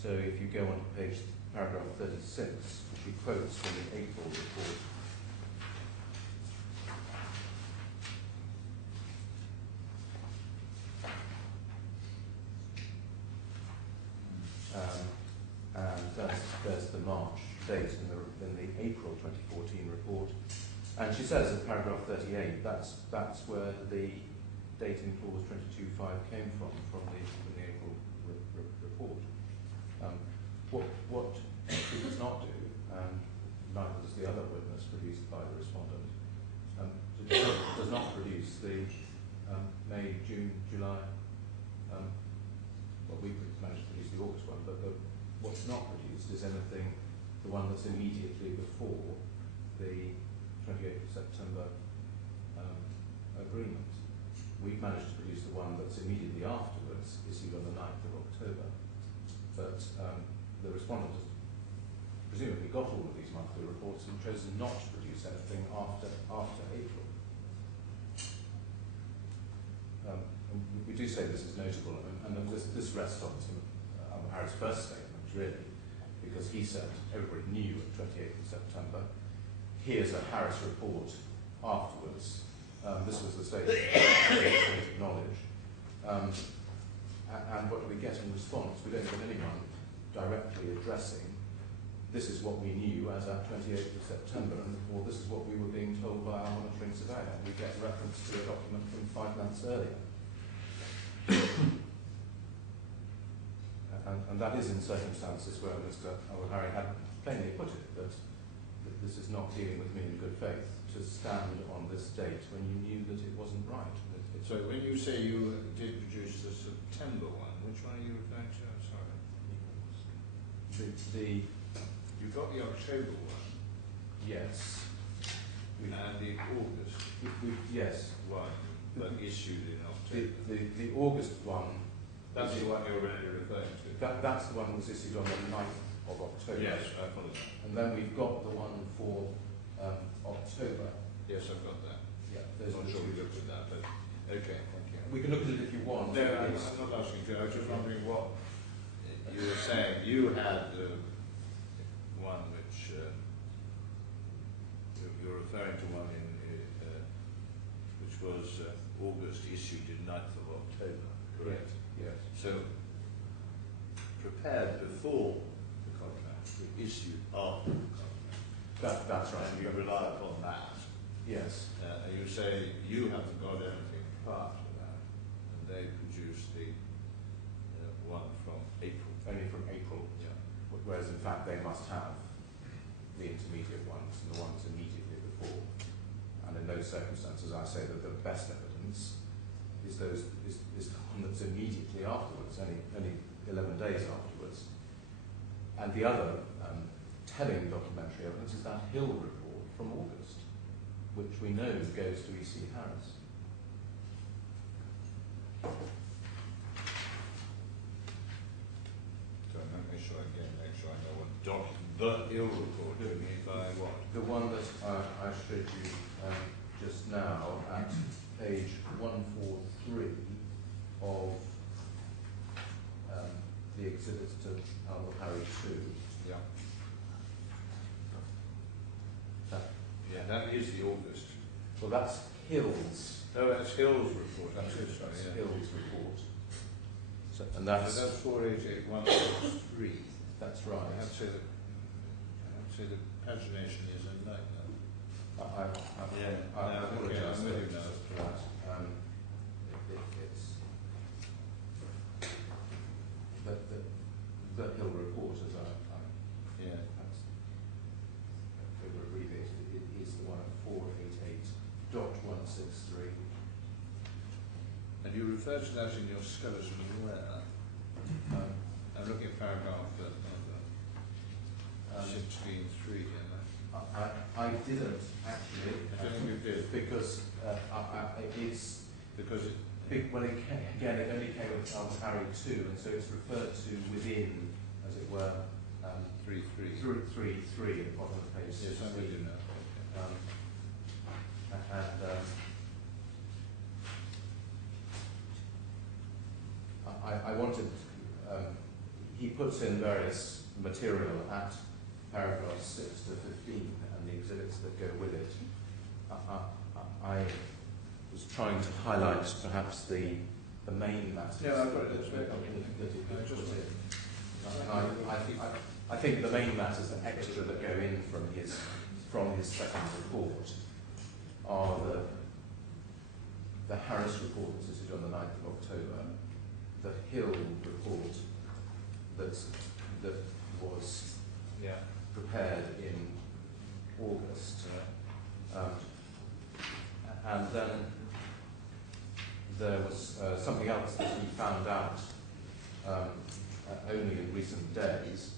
so if you go on to paragraph 36, she quotes from the April report. And there's the March date in the April 2014 report. And she says in paragraph 38, that's where the date in clause 22.5 came from the April report. What she does not do, neither does the other witness produced by the respondent, does not produce the May, June, July, well, we managed to produce the August one, but what's not produced is anything, the one that's immediately before the 28th of September agreement. We've managed to produce the one that's immediately afterwards, issued on the 9th of October. But the respondent has presumably got all of these monthly reports and chosen not to produce anything after April. And we do say this is notable, and this rests on Harris' first statement, really, because he said everybody knew at 28th of September. Here's a Harris report afterwards. This was the state of knowledge. And what do we get in response? We don't get anyone directly addressing, this is what we knew as at 28th of September, or this is what we were being told by our monitoring surveyor. We get reference to a document from 5 months earlier. And that is in circumstances where Mr. Al-Harry had plainly put it, that this is not dealing with me in good faith to stand on this date when you knew that it wasn't right. So when you say you did produce the September one, which one are you referring to? I'm sorry. You got the October one. Yes. And the August yes. one, but issued in October. The August one. That's the one you're already referring to. That's the one that was issued on the 9th of October. Yes, I follow that. And then we've got the one for October. Yes, I've got that. Yeah, I'm not sure we looked at that, but okay, thank you. We can look at it if you want. No, I'm not asking you. I was just wondering what you were saying. You had one which you're referring to one in which was August, issued in 9th of October, correct? Yes. So prepared before the contract, issued after the contract. That's right. And you rely upon that. Yes. And you say you haven't got anything prior to that, and they produced the one from April. Only from April. Yeah. Whereas in fact they must have the intermediate ones and the ones immediately before. And in those circumstances I say that the best evidence is the one that's immediately afterwards, only 11 days afterwards. And the other telling documentary evidence is that Hill report from August, which we know goes to E.C. Harris. So make sure I know what the Hill report you mean by what? The one that I showed you just now at page 143 of the exhibits to Al-Harry 2. Yeah. That is the August. Well, that's Hill's. Oh, that's Hill's report. That's it, sorry. That's Yeah. Hill's report. So, and So that's 488163. that's I right. have to say the pagination is a nightmare. I apologise I'm with you now. for that. It's the Hill report, as I Yeah. And you refer to that in your skeleton where? I'm looking at paragraph 16.3 here. I didn't actually. I think you did. Because it's Because it, well, it only came with Harry 2, and so it's referred to within, as it were, 3.3. 3 at the bottom of page 16. Yes, I'm with you now. I wanted, he puts in various material at paragraphs 6 to 15 and the exhibits that go with it. I was trying to highlight perhaps the main matters Yeah, I've got it. That's that very he helpful. put in. I think the main matters that extra that go in from his second report are the Harris report that's issued on the 9th of October, the Hill report that was prepared in August, and then there was something else that he found out only in recent days,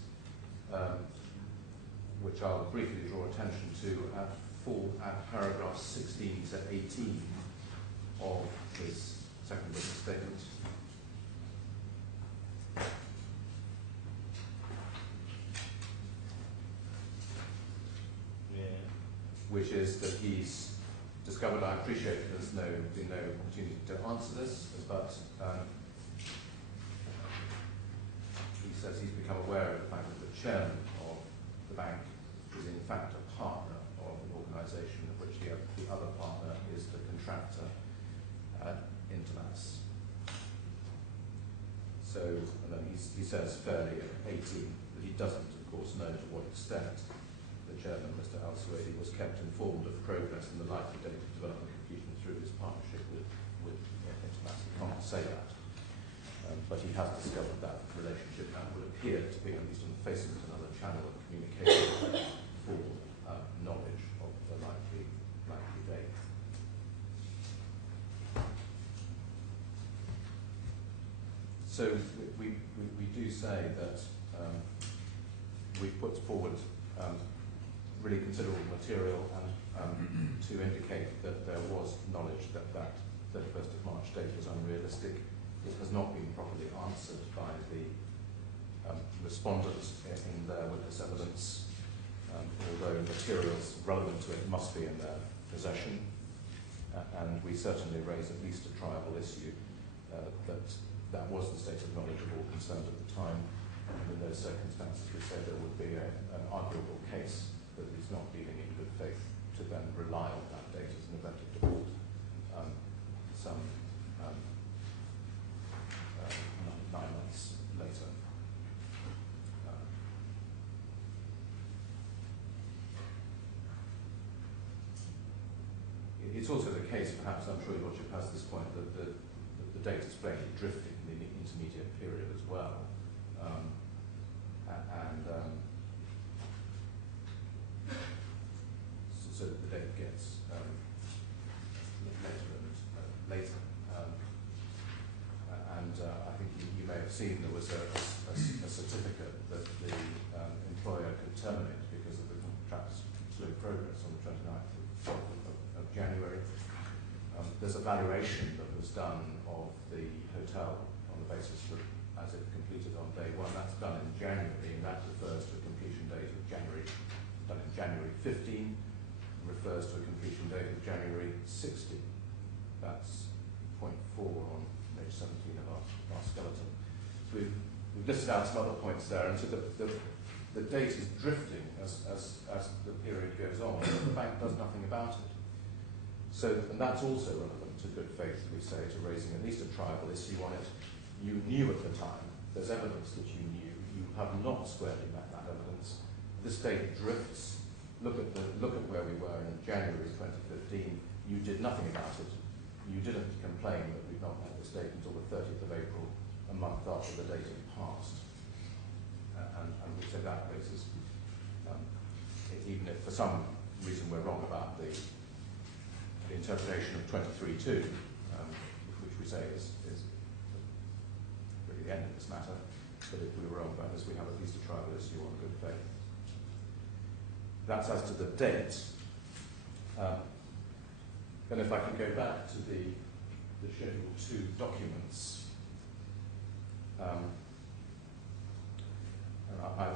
which I'll briefly draw attention to at paragraphs 16 to 18 of his second written statement. Which is that he's discovered, I appreciate there's been no opportunity to answer this, but he says he's become aware of the fact that the chairman of the bank is in fact a partner of an organisation of which the other partner is the contractor, Intermass. So, and then he says fairly at 18 that he doesn't, of course, know to what extent the chairman, Mr. Al-Suwaidi, was kept informed of progress and the likely date of development completion through his partnership with Intermass. He can't say that. But he has discovered that relationship and would appear to be, at least on the face of it, another channel of communication for knowledge of the likely date. So we do say that we put forward really considerable material and to indicate that there was knowledge that 31st of March date was unrealistic. It has not been properly answered by the respondents in their witness evidence, although materials relevant to it must be in their possession. And we certainly raise at least a triable issue that was the state of knowledge of all concerned at the time. And in those circumstances, we say there would be an arguable case that he's not dealing in good faith to then rely on that date as an event of default. Some 9 months later. It's also the case, perhaps, I'm sure Your Lordship has this point, that the date is plainly drifting in the intermediate period as well. So the date gets later and later. I think you may have seen there was a certificate that the employer could terminate because of the contract's slow progress on the 29th of January. There's a valuation that was done of the hotel on the basis that as it completed on day 1, that's done in January, and that refers to a completion date of January, done in January 15, refers to a completion date of January 16. That's point 4 on page 17 of our skeleton. So we've listed out some other points there, and so the date is drifting as the period goes on, and the bank does nothing about it. So, and that's also relevant to good faith, we say, to raising at least a triable issue on it. You knew at the time, there's evidence that you knew, you have not squarely met that evidence. This date drifts. Look at where we were in January 2015. You did nothing about it. You didn't complain that we've not met this date until the 30th of April, a month after the date had passed. And we say that raises, even if for some reason we're wrong about the interpretation of 23.2, which we say is really the end of this matter. But if we were wrong about this, we have at least a trial issue on good faith. That's as to the date. Then if I can go back to the Schedule 2 documents, and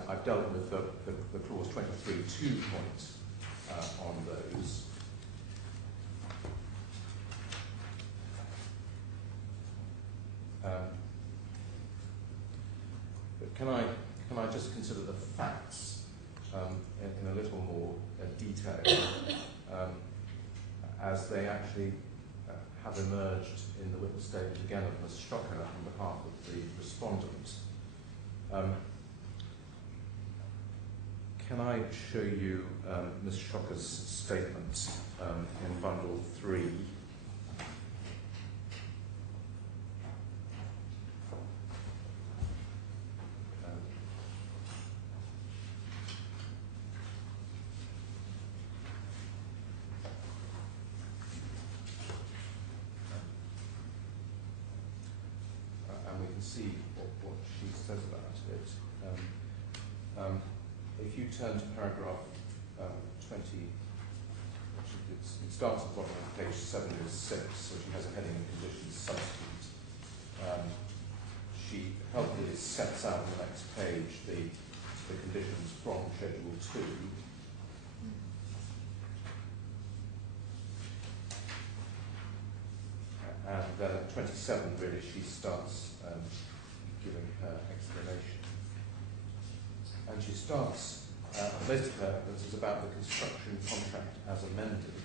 I've dealt with the clause 23.2 point on those. But can I just consider the facts in a little more detail as they actually have emerged in the witness statement again of Ms. Schocker on behalf of the respondent. Can I show you Ms. Schocker's statement in bundle 3? And we can see what she says about it. If you turn to paragraph 20, it starts at the bottom of page 706, so she has a heading of conditions substitute. She helpfully sets out on the next page the conditions from Schedule 2. And then at 27, really, she starts giving her explanation. And she starts, most of her evidence is about the construction contract as amended.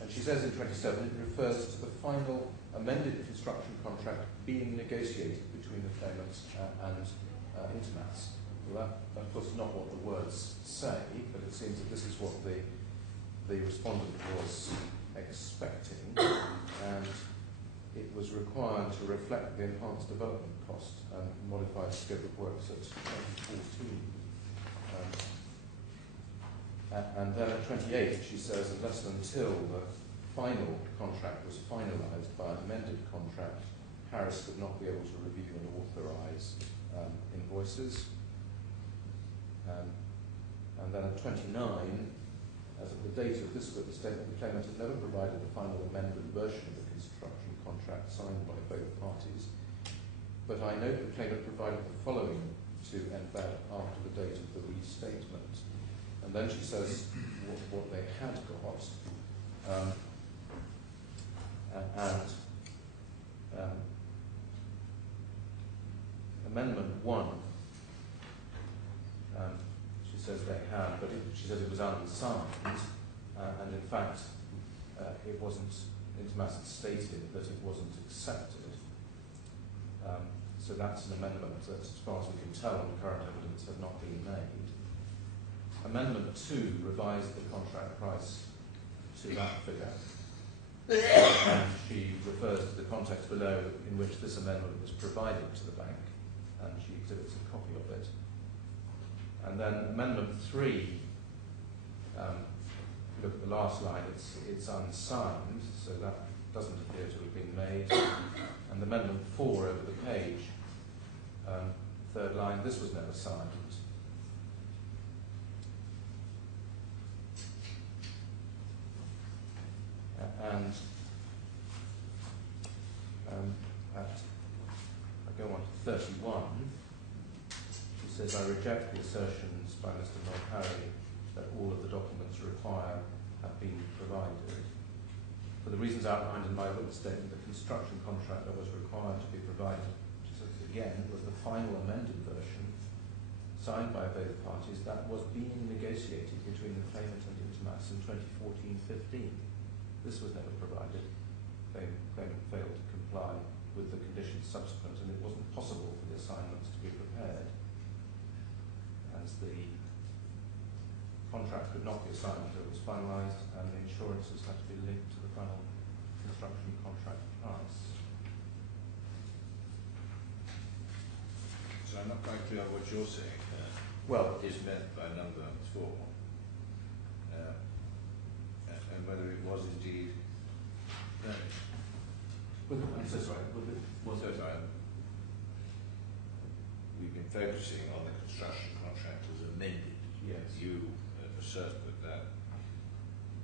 And she says in 27, it refers to the final amended construction contract being negotiated between the claimants and Intermats. Well, that, of course, is not what the words say, but it seems that this is what the respondent was expecting. And it was required to reflect the enhanced development cost and modified scope of works at 2014. And then at 28, she says, unless and until the final contract was finalised by an amended contract, Harris would not be able to review and authorise invoices. And then at 29, as of the date of this witness statement, the claimant had never provided the final amended version of the construction contract signed by both parties. But I note the claimant provided the following to NBAD after the date of the restatement. And then she says what they had got. Amendment 1, she says they had, but she says it was unsigned. And in fact, it wasn't, Intermats had stated that it wasn't accepted. So that's an amendment that, as far as we can tell, on the current evidence, had not been made. Amendment 2 revised the contract price to that figure. And she refers to the context below in which this amendment was provided to the bank, and she exhibits a copy of it. And then Amendment 3, look at the last line, it's unsigned, so that doesn't appear to have been made. And Amendment 4 over the page, third line, this was never signed. And I go on to 31. She says, I reject the assertions by Mr. Mulharry that all of the documents required have been provided. For the reasons outlined in my witness statement, the construction contract that was required to be provided, she says again, was the final amended version signed by both parties that was being negotiated between the claimant and Intermats in 2014-15. This was never provided. The claimant failed to comply with the conditions subsequent, and it wasn't possible for the assignments to be prepared, as the contract could not be assigned until it was finalised, and the insurances had to be linked to the final construction contract price. So I'm not quite clear what you're saying is meant by number 4. And whether it was indeed Well, I'm so sorry. We've been focusing on the construction contract as amended. Yes. You assert that that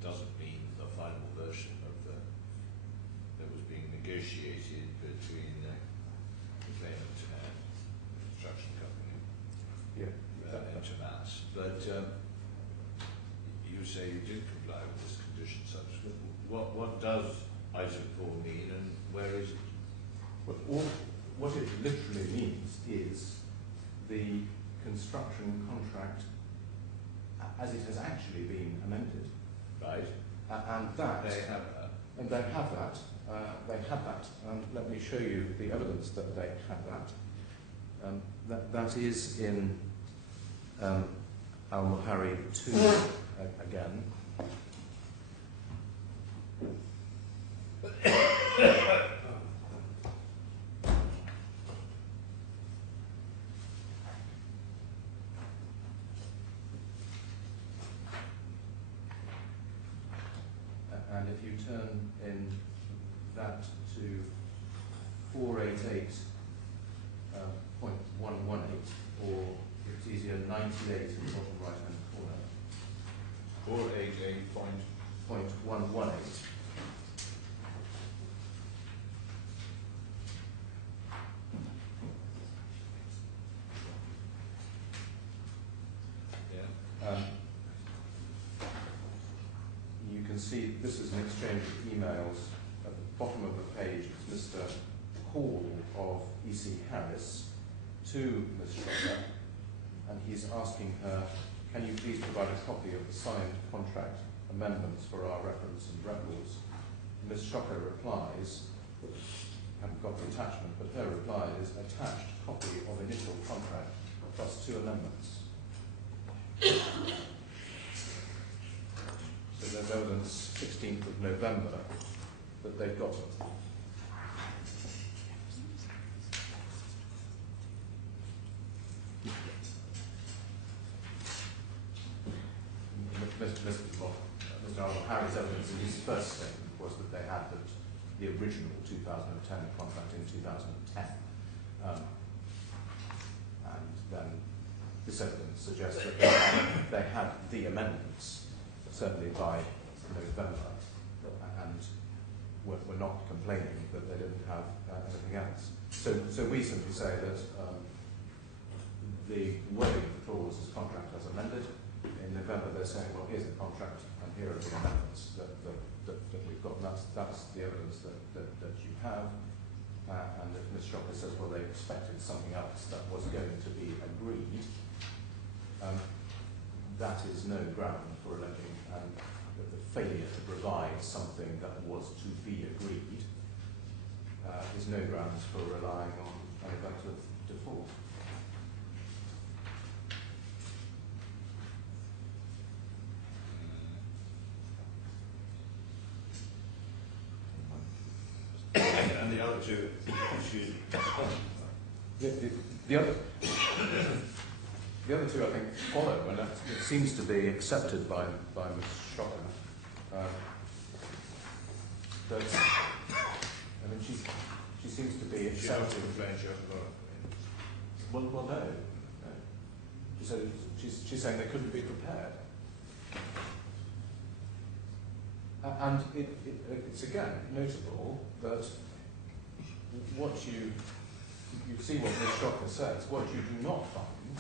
doesn't mean the final version of that was being negotiated between the claimant and the construction company. Yeah. Into mass. But you say you did comply with this condition subsequent. What does item 4 mean, and where is it? Well, what it literally means is the construction contract as it has actually been amended. Right. And that They have that. And they have that. They had that. And let me show you the evidence that they had that. That is in Al-Muharri 2 again. And if you turn in that to 488.118, or if it's easier, 98 in the bottom right hand corner. 488.118. You can see this is an exchange of emails. At the bottom of the page, it's Mr. Hall of E.C. Harris to Ms. Schocker, and he's asking her, can you please provide a copy of the signed contract amendments for our reference and records? Ms. Schocker replies, I haven't got the attachment, but her reply is attached copy of initial contract plus 2 amendments. So there's evidence 16th of November that they've got them. Mr. Al-Harry's evidence in his first statement was that they had the original 2010 contract in 2010. And then this evidence suggests that they had the amendments, certainly by November, and were not complaining that they didn't have anything else. So we simply say that the wording of the clause is contract as amended. In November they're saying, well, here's the contract and here are the amendments that we've got. And that's the evidence that you have. And if Ms. Schocker says, well, they expected something else that was going to be agreed, that is no ground for alleging that the failure to provide something that was to be agreed is no grounds for relying on an event of default. And the other two issues. The other two, I think, follow, and it seems to be accepted by Ms. Schocker. I mean, she seems to be accepting. Well, no. She said she's saying they couldn't be prepared. And it's again notable that what you see what Ms. Schocker says, what you do not find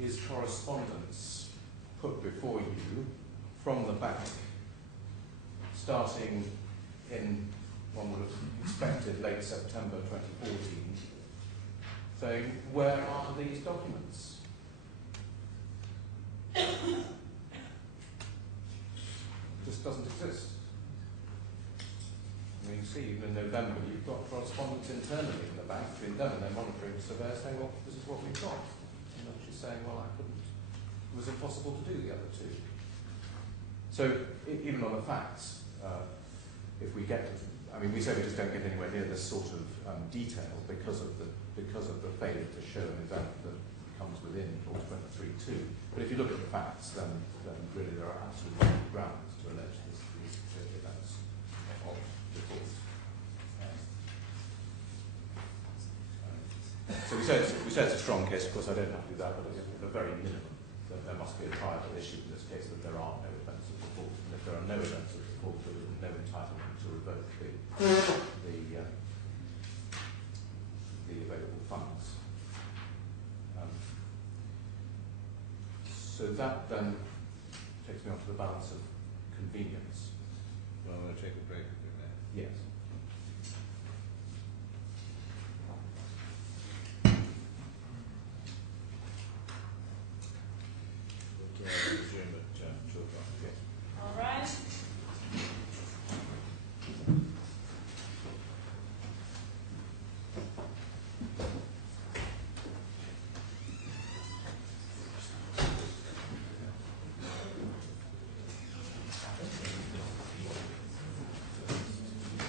is correspondence put before you from the bank, starting in, one would have expected, late September 2014, saying, where are these documents? Just doesn't exist. I mean, you see, even in November, you've got correspondence internally in the bank between them and their monitoring surveyor saying, well, this is what we've got. And then she's saying, well, I couldn't. It was impossible to do the other two. So, even on the facts, if we get, I mean, we say we just don't get anywhere near this sort of detail because of the failure to show an event that comes within Clause 23.2. But if you look at the facts, then really there are absolutely no grounds to allege these events of default. we say it's a strong case. Of course, I don't have to do that, but at the very minimum, that there must be a triable issue in this case that there are no events of default. And if there are no events of default, there is no entitlement to revoke the available funds. So that then takes me on to the balance of convenience.